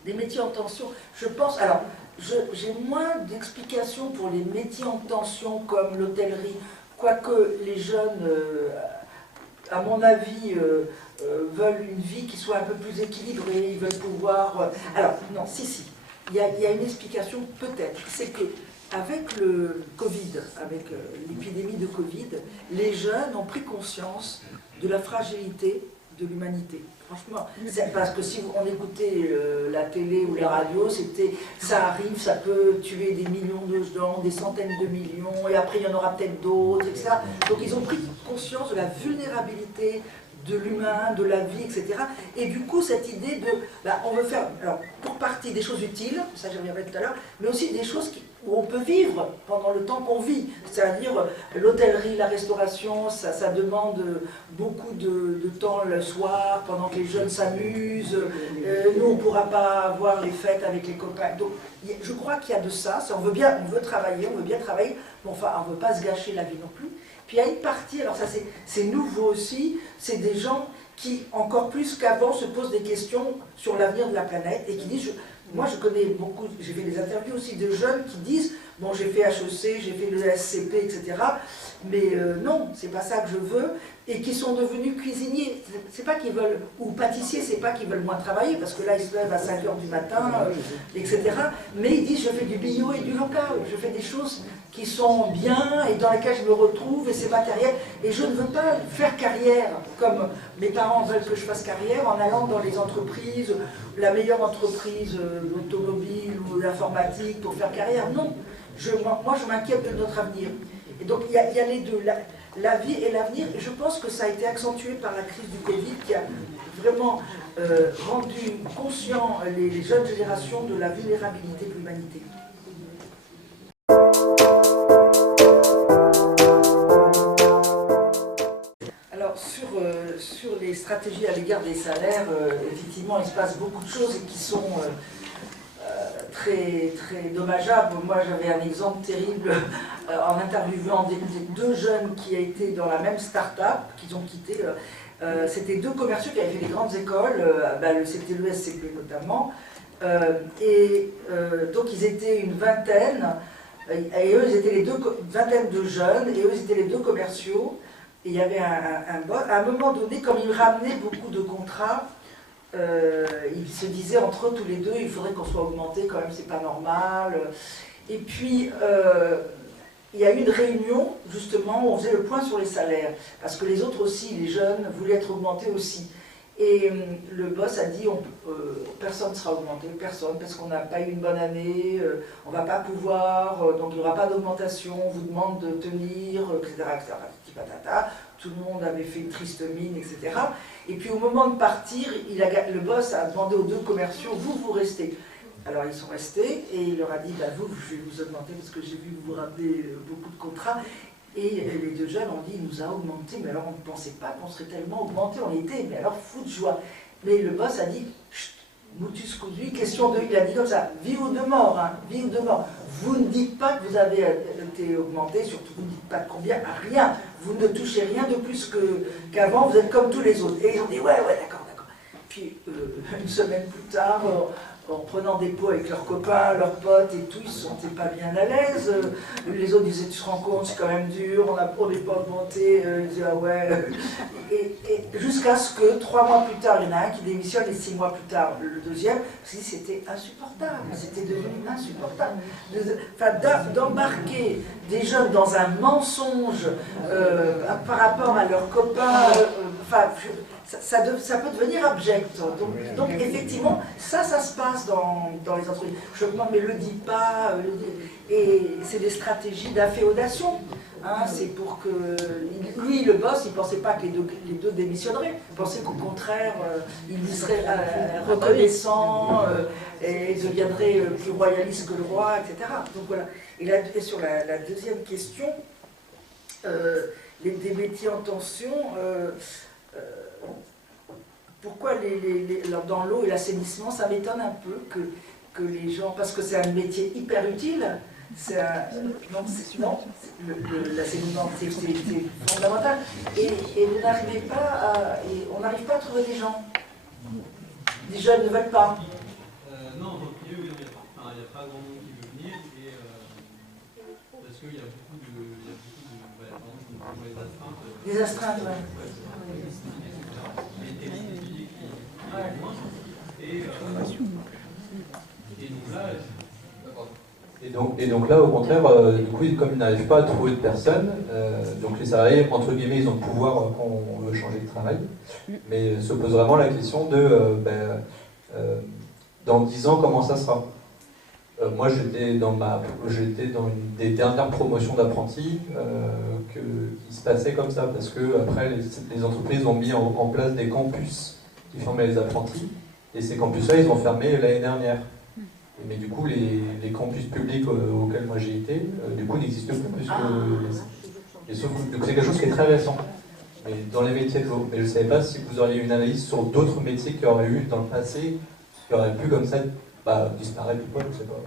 des métiers en tension, je pense, alors, j'ai moins d'explications pour les métiers en tension comme l'hôtellerie, quoique les jeunes, à mon avis, veulent une vie qui soit un peu plus équilibrée, ils veulent pouvoir... alors, non, si. Il y a une explication peut-être, c'est que avec le Covid, avec l'épidémie de Covid, les jeunes ont pris conscience de la fragilité de l'humanité. Franchement, parce que si on écoutait la télé ou la radio, ça arrive, ça peut tuer des millions de gens, des centaines de millions, et après il y en aura peut-être d'autres, etc. Donc ils ont pris conscience de la vulnérabilité de l'humain, de la vie, etc. Et du coup, cette idée de... on veut faire, alors, pour partie, des choses utiles, ça j'y reviendrai tout à l'heure, mais aussi des choses où on peut vivre pendant le temps qu'on vit. C'est-à-dire, l'hôtellerie, la restauration, ça demande beaucoup de temps le soir, pendant que les jeunes s'amusent. Nous, on ne pourra pas avoir les fêtes avec les copains. Donc, je crois qu'il y a de ça. On veut bien travailler, mais enfin, on ne veut pas se gâcher la vie non plus. Puis il y a une partie, alors ça c'est nouveau aussi, c'est des gens qui, encore plus qu'avant, se posent des questions sur l'avenir de la planète et qui disent, moi je connais beaucoup, j'ai fait des interviews aussi de jeunes qui disent, bon j'ai fait HEC, j'ai fait le SCP, etc. Mais non, c'est pas ça que je veux, et qui sont devenus cuisiniers. C'est pas qu'ils veulent, ou pâtissiers, c'est pas qu'ils veulent moins travailler, parce que là ils se lèvent à 5 h du matin, etc. Mais ils disent, je fais du bio et du local, je fais des choses qui sont bien et dans lesquelles je me retrouve, et c'est matériel. Et je ne veux pas faire carrière, comme mes parents veulent que je fasse carrière, en allant dans les entreprises, la meilleure entreprise automobile ou d'informatique pour faire carrière. Non, moi je m'inquiète de notre avenir. Et donc il y a les deux, la vie et l'avenir. Et je pense que ça a été accentué par la crise du Covid qui a vraiment rendu conscient les jeunes générations de la vulnérabilité de l'humanité. Alors sur les stratégies à l'égard des salaires, effectivement il se passe beaucoup de choses et qui sont très, très dommageables. Moi j'avais un exemple terrible en interviewant deux jeunes qui étaient dans la même start-up, qu'ils ont quitté. C'était deux commerciaux qui avaient fait des grandes écoles, c'était l'ESCP notamment, Donc ils étaient une vingtaine, et eux ils étaient une vingtaine de jeunes, et eux ils étaient les deux commerciaux. Et il y avait un boss. À un moment donné, comme ils ramenaient beaucoup de contrats, ils se disaient entre eux tous les deux, il faudrait qu'on soit augmenté, quand même c'est pas normal. Et puis il y a eu une réunion justement où on faisait le point sur les salaires, parce que les autres aussi, les jeunes, voulaient être augmentés aussi. Et le boss a dit, personne ne sera augmenté, personne, parce qu'on n'a pas eu une bonne année, on ne va pas pouvoir, donc il n'y aura pas d'augmentation, on vous demande de tenir, etc. Patata. Tout le monde avait fait une triste mine, etc. Et puis au moment de partir, le boss a demandé aux deux commerciaux, vous restez. Alors ils sont restés, et il leur a dit, bah, je vais vous augmenter, parce que j'ai vu que vous rappelez beaucoup de contrats. Et les deux jeunes ont dit, il nous a augmenté, mais alors on ne pensait pas qu'on serait tellement augmenté, on était, mais alors fou de joie. Mais le boss a dit, chut, mutus cousu, question de, il a dit comme ça, vie ou de mort, hein, vie ou de mort. Vous ne dites pas que vous avez été augmenté, surtout vous ne dites pas de combien, rien. Vous ne touchez rien de plus qu'avant, vous êtes comme tous les autres. Et ils ont dit, ouais, d'accord. Puis une semaine plus tard, en prenant des pots avec leurs copains, leurs potes et tout, ils ne se sentaient pas bien à l'aise. Les autres disaient, tu te rends compte, c'est quand même dur, on n'est pas augmenté. Ils disaient, ah ouais. Et jusqu'à ce que 3 mois plus tard, il y en a un qui démissionne, et 6 mois plus tard, le deuxième, parce que c'était insupportable, c'était devenu insupportable. Enfin, d'embarquer des jeunes dans un mensonge par rapport à leurs copains, ça peut devenir abject. Donc effectivement, ça se passe dans les entreprises. Je me demande, mais le dis pas. Et c'est des stratégies d'inféodation. Hein, c'est pour que lui, le boss, il ne pensait pas que les deux démissionneraient. Il pensait qu'au contraire, il serait reconnaissant et deviendrait plus royaliste que le roi, etc. Donc voilà. Et sur la deuxième question, des métiers en tension. Pourquoi dans l'eau et l'assainissement, ça m'étonne un peu que les gens, parce que c'est un métier hyper utile, l'assainissement c'est fondamental, et vous n'arrivez pas on n'arrive pas à trouver des gens. Les jeunes ne veulent pas. Non, en premier lieu, il n'y a pas grand monde qui veut venir, parce qu'il y a beaucoup de des astreintes, ouais. Et donc là, au contraire, du coup, comme ils n'arrivent pas à trouver de personnes, donc les salariés, entre guillemets, ils ont le pouvoir quand on veut changer de travail, mais se pose vraiment la question de, dans 10 ans, comment ça sera. Moi, j'étais dans une des dernières promotions d'apprentis qui se passait comme ça, parce que après, les entreprises ont mis en place des campus qui formaient les apprentis, et ces campus-là, ils ont fermé l'année dernière. Mais du coup, les campus publics auxquels moi j'ai été, du coup, n'existent plus puisque donc c'est quelque chose qui est très récent. Mais dans les métiers de l'eau. Mais je ne savais pas si vous auriez une analyse sur d'autres métiers qu'il y aurait eu dans le passé, qui auraient pu comme ça disparaître ou pas, je ne sais pas.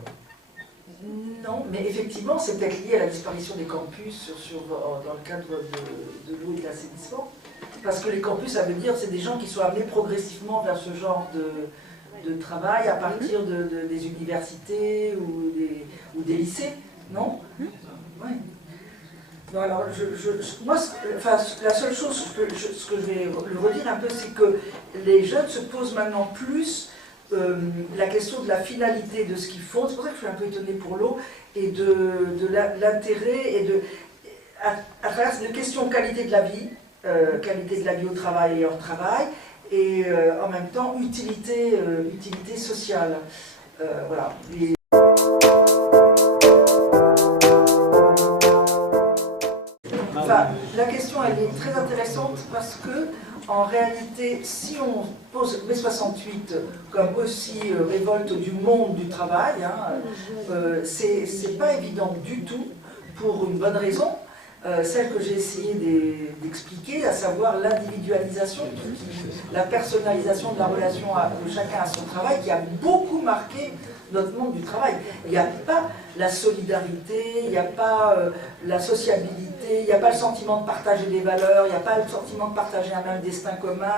Non, mais effectivement, c'est peut-être lié à la disparition des campus dans le cadre de l'eau et de l'assainissement. Parce que les campus, ça veut dire c'est des gens qui sont amenés progressivement vers ce genre de travail à partir des universités ou des lycées, non? Oui. Non, alors, moi, la seule chose, ce que je vais le redire un peu, c'est que les jeunes se posent maintenant plus la question de la finalité de ce qu'ils font. C'est pour ça que je suis un peu étonnée pour l'eau, et de l'intérêt, et à travers une question de qualité de la vie au travail et hors travail, et en même temps utilité sociale. Voilà. Enfin, la question elle est très intéressante parce que en réalité, si on pose mai 68 comme aussi révolte du monde du travail, c'est pas évident du tout, pour une bonne raison. celle que j'ai essayé d'expliquer, à savoir l'individualisation, la personnalisation de la relation de chacun à son travail, qui a beaucoup marqué notre monde du travail. Il n'y a pas la solidarité, il n'y a pas la sociabilité, il n'y a pas le sentiment de partager des valeurs, il n'y a pas le sentiment de partager un même destin commun.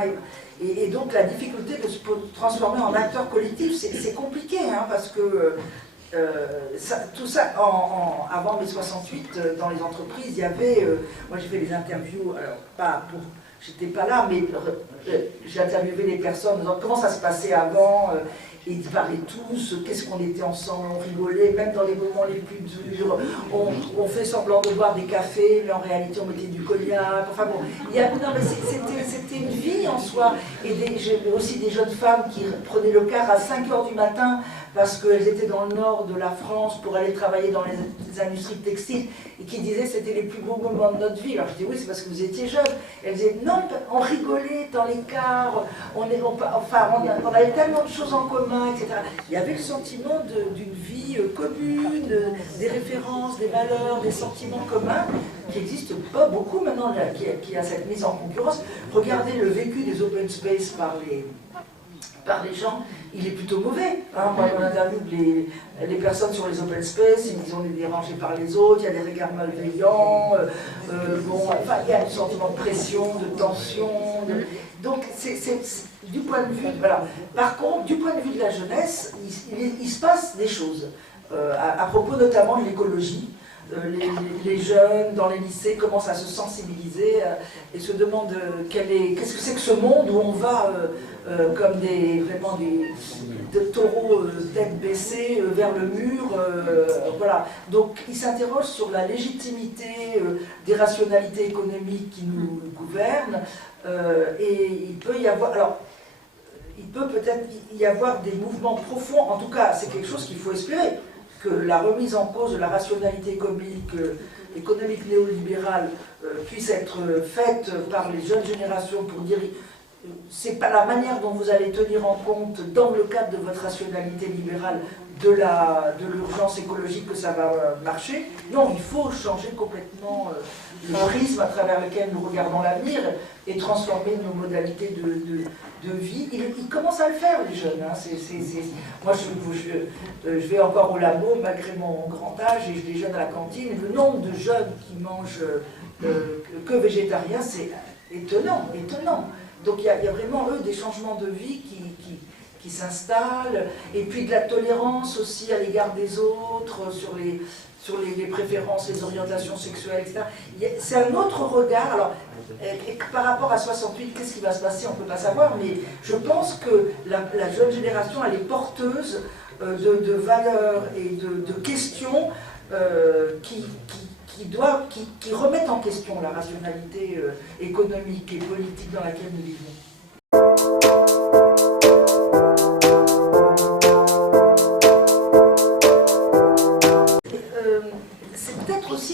Et donc la difficulté de se transformer en acteur collectif, c'est compliqué, hein, parce que tout ça, avant mai 68, dans les entreprises, il y avait, moi j'ai fait des interviews, alors pas pour, j'étais pas là, mais j'ai interviewé les personnes en disant comment ça se passait avant, et ils parlaient tous, qu'est-ce qu'on était ensemble, on rigolait, même dans les moments les plus durs, on fait semblant de boire des cafés, mais en réalité on mettait du cognac, enfin bon, non mais c'était une vie en soi, et j'ai aussi des jeunes femmes qui prenaient le car à 5 h du matin, parce qu'elles étaient dans le nord de la France pour aller travailler dans les industries textiles, et qui disaient que c'était les plus beaux moments de notre vie. Alors je dis oui, c'est parce que vous étiez jeunes. Elles disaient non, on rigolait dans les cars, on avait tellement de choses en commun, etc. Il y avait le sentiment d'une vie commune, des références, des valeurs, des sentiments communs, qui n'existent pas beaucoup maintenant, qui a cette mise en concurrence. Regardez le vécu des open space par les gens, il est plutôt mauvais. Hein. Moi, on interviewe les personnes sur les open space, ils disent on est dérangés par les autres, il y a des regards malveillants, il y a un sentiment de pression, de tension. Donc, c'est du point de vue. Voilà. Par contre, du point de vue de la jeunesse, il se passe des choses, à propos notamment de l'écologie. Les jeunes dans les lycées commencent à se sensibiliser et se demandent qu'est-ce que c'est que ce monde où on va comme vraiment des taureaux tête baissée vers le mur. Voilà. Donc ils s'interrogent sur la légitimité des rationalités économiques qui nous gouvernent et il peut y avoir... Alors, il peut peut-être y avoir des mouvements profonds, en tout cas c'est quelque chose qu'il faut espérer, que la remise en cause de la rationalité économique néolibérale puisse être faite par les jeunes générations pour dire c'est pas la manière dont vous allez tenir en compte dans le cadre de votre rationalité libérale de l'urgence écologique que ça va marcher. Non, il faut changer complètement le prisme à travers lequel nous regardons l'avenir et transformer nos modalités de vie. Ils commencent à le faire, les jeunes. Hein. Moi, je vais encore au labo, malgré mon grand âge, et je déjeune à la cantine. Le nombre de jeunes qui mangent que végétariens, c'est étonnant, étonnant. Donc il y a vraiment, eux, des changements de vie qui s'installent, et puis de la tolérance aussi à l'égard des autres, sur les préférences, les orientations sexuelles, etc. C'est un autre regard. Alors, par rapport à 68, qu'est-ce qui va se passer, on ne peut pas savoir, mais je pense que la jeune génération, elle est porteuse de valeurs et de questions qui remettent en question la rationalité économique et politique dans laquelle nous vivons.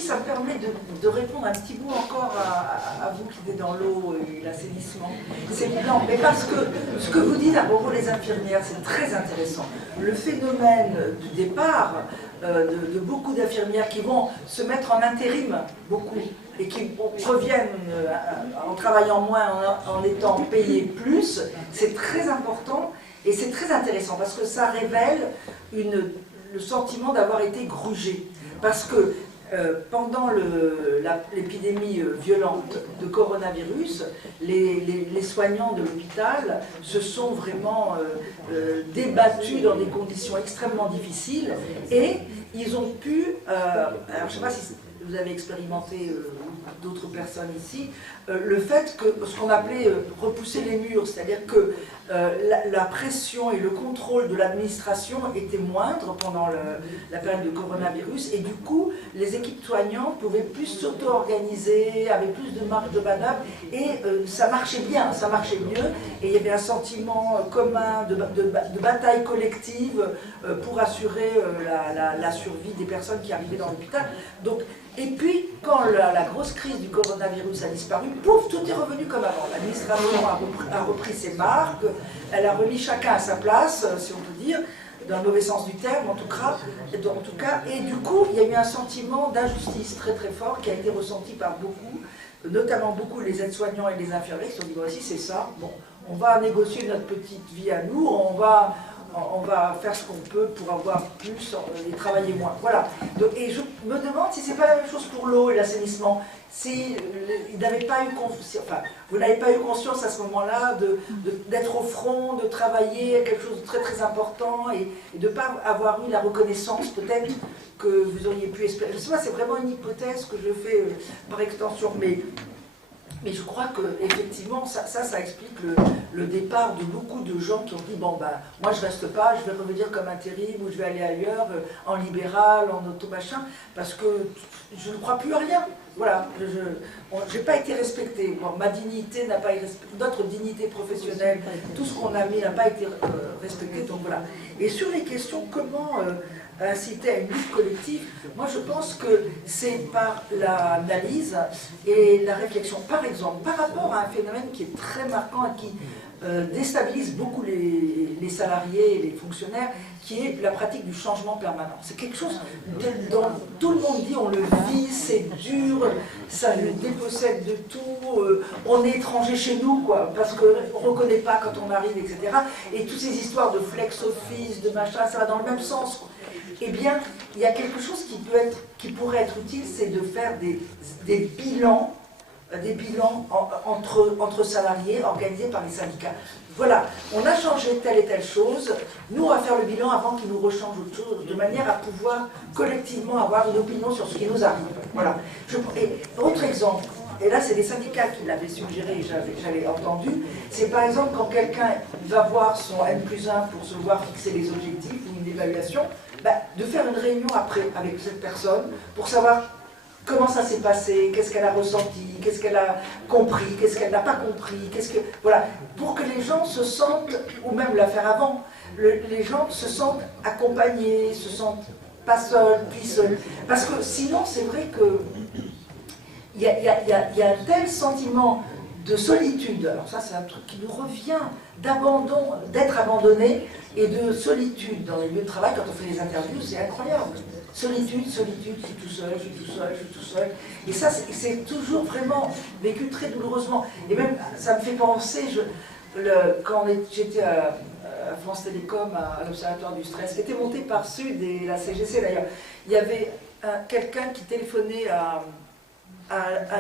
Ça me permet de répondre un petit bout encore à vous qui êtes dans l'eau et l'assainissement. Non, mais parce que ce que vous dites à propos des infirmières, c'est très intéressant. Le phénomène du départ de beaucoup d'infirmières qui vont se mettre en intérim, beaucoup, et qui reviennent en travaillant moins, en étant payées plus, c'est très important et c'est très intéressant parce que ça révèle le sentiment d'avoir été grugé. Parce que pendant l'épidémie violente de coronavirus, les soignants de l'hôpital se sont vraiment débattus dans des conditions extrêmement difficiles et ils ont pu, alors je ne sais pas si vous avez expérimenté d'autres personnes ici, le fait que ce qu'on appelait repousser les murs, c'est-à-dire que la pression et le contrôle de l'administration étaient moindres pendant la période de coronavirus et du coup les équipes soignantes pouvaient plus s'auto-organiser, avaient plus de marge de manœuvre et ça marchait bien, ça marchait mieux et il y avait un sentiment commun de bataille collective pour assurer la survie des personnes qui arrivaient dans l'hôpital. Donc, et puis, quand la grosse crise du coronavirus a disparu, pouf, tout est revenu comme avant. L'administration a repris ses marques, elle a remis chacun à sa place, si on peut dire. dans le mauvais sens du terme en tout cas, et du coup il y a eu un sentiment d'injustice très très fort qui a été ressenti par beaucoup, notamment beaucoup les aides-soignants et les infirmiers qui se sont dit voici c'est ça, bon, on va négocier notre petite vie à nous, on va faire ce qu'on peut pour avoir plus et travailler moins. Voilà. Donc, et je me demande si c'est pas la même chose pour l'eau et l'assainissement. Si vous n'avez pas eu conscience à ce moment-là d'être au front, de travailler quelque chose de très très important et de ne pas avoir eu la reconnaissance peut-être que vous auriez pu espérer. Je ne sais pas, c'est vraiment une hypothèse que je fais par extension, mais je crois qu'effectivement, ça explique le départ de beaucoup de gens qui ont dit bon ben moi je reste pas, je vais revenir comme intérim ou je vais aller ailleurs, en libéral, en auto-machin, parce que je ne crois plus à rien. Voilà, je n'ai pas été respectée. Bon, ma dignité n'a pas été respectée, notre dignité professionnelle, tout ce qu'on a mis n'a pas été respecté. Donc voilà. Et sur les questions, comment inciter à une lutte collective, moi je pense que c'est par l'analyse et la réflexion. Par exemple, par rapport à un phénomène qui est très marquant et qui déstabilise beaucoup les salariés et les fonctionnaires, qui est la pratique du changement permanent. C'est quelque chose dont tout le monde dit, on le vit, c'est dur, ça le dépossède de tout, on est étranger chez nous, quoi, parce qu'on ne reconnaît pas quand on arrive, etc. Et toutes ces histoires de flex office, de machin, ça va dans le même sens. Eh bien, il y a quelque chose qui pourrait être utile, c'est de faire des bilans entre salariés organisés par les syndicats. Voilà, on a changé telle et telle chose, nous on va faire le bilan avant qu'ils nous rechangent autre chose, de manière à pouvoir collectivement avoir une opinion sur ce qui nous arrive. Voilà. Et autre exemple, et là c'est les syndicats qui l'avaient suggéré, j'avais entendu, c'est par exemple quand quelqu'un va voir son N+1 pour se voir fixer les objectifs ou une évaluation, de faire une réunion après avec cette personne pour savoir comment ça s'est passé, qu'est-ce qu'elle a ressenti, qu'est-ce qu'elle a compris, qu'est-ce qu'elle n'a pas compris, voilà, pour que les gens se sentent, ou même la faire avant, les gens se sentent accompagnés, se sentent pas seuls, puis seuls. Parce que sinon, c'est vrai que il y a un tel sentiment de solitude, alors ça c'est un truc qui nous revient, d'abandon, d'être abandonné, et de solitude dans les lieux de travail, quand on fait les interviews, c'est incroyable. Solitude, je suis tout seul, je suis tout seul. Et ça, c'est toujours vraiment vécu très douloureusement. Et même, ça me fait penser, quand j'étais à France Télécom, à l'Observatoire du stress, qui était monté par Sud et la CGC d'ailleurs, il y avait quelqu'un qui téléphonait à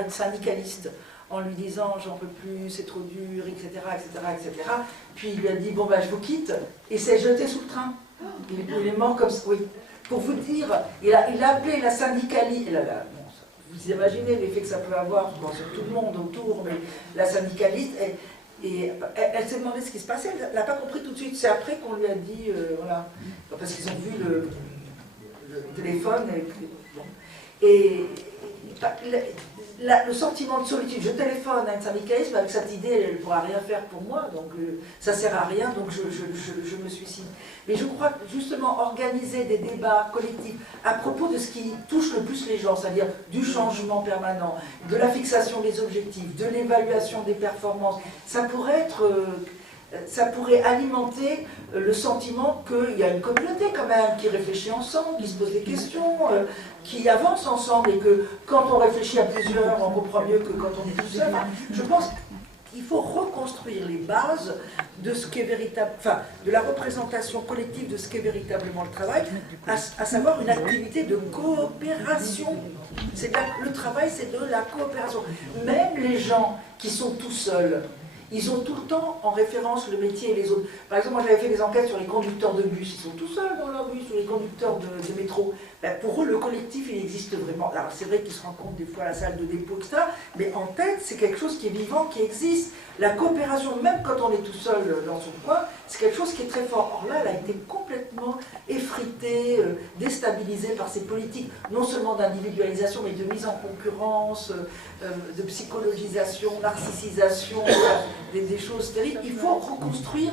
une syndicaliste en lui disant j'en peux plus, c'est trop dur, etc., etc., etc. Puis il lui a dit bon ben je vous quitte, et s'est jeté sous le train. Il est mort comme ça, oui. Pour vous dire, il a appelé la syndicaliste, vous imaginez l'effet que ça peut avoir sur tout le monde autour, mais la syndicaliste, elle s'est demandé ce qui se passait, elle n'a pas compris tout de suite, c'est après qu'on lui a dit, voilà, parce qu'ils ont vu le téléphone, et le sentiment de solitude, je téléphone à une syndicaliste avec cette idée, elle ne pourra rien faire pour moi, donc ça ne sert à rien, donc je me suicide. Mais je crois que justement organiser des débats collectifs à propos de ce qui touche le plus les gens, c'est-à-dire du changement permanent, de la fixation des objectifs, de l'évaluation des performances, ça pourrait alimenter le sentiment qu'il y a une communauté quand même qui réfléchit ensemble, qui se pose des questions, qui avance ensemble, et que quand on réfléchit à plusieurs, on comprend mieux que quand on est tout seul. Je pense qu'il faut reconstruire les bases de ce qui est véritable, de la représentation collective de ce qu'est véritablement le travail, à savoir une activité de coopération. Le travail, c'est de la coopération. Même les gens qui sont tout seuls, ils ont tout le temps en référence le métier et les autres. Par exemple, moi j'avais fait des enquêtes sur les conducteurs de bus, ils sont tout seuls dans leur bus, ou les conducteurs de métro. Pour eux, le collectif, il existe vraiment. Alors c'est vrai qu'ils se rencontrent des fois à la salle de dépôt, etc. Mais en tête, c'est quelque chose qui est vivant, qui existe. La coopération, même quand on est tout seul dans son coin, c'est quelque chose qui est très fort. Or là, elle a été complètement effritée, déstabilisée par ces politiques, non seulement d'individualisation, mais de mise en concurrence, de psychologisation, narcissisation, des choses terribles. Il faut reconstruire,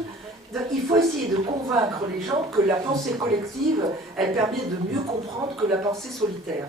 il faut essayer de convaincre les gens que la pensée collective, elle permet de mieux comprendre que la pensée solitaire.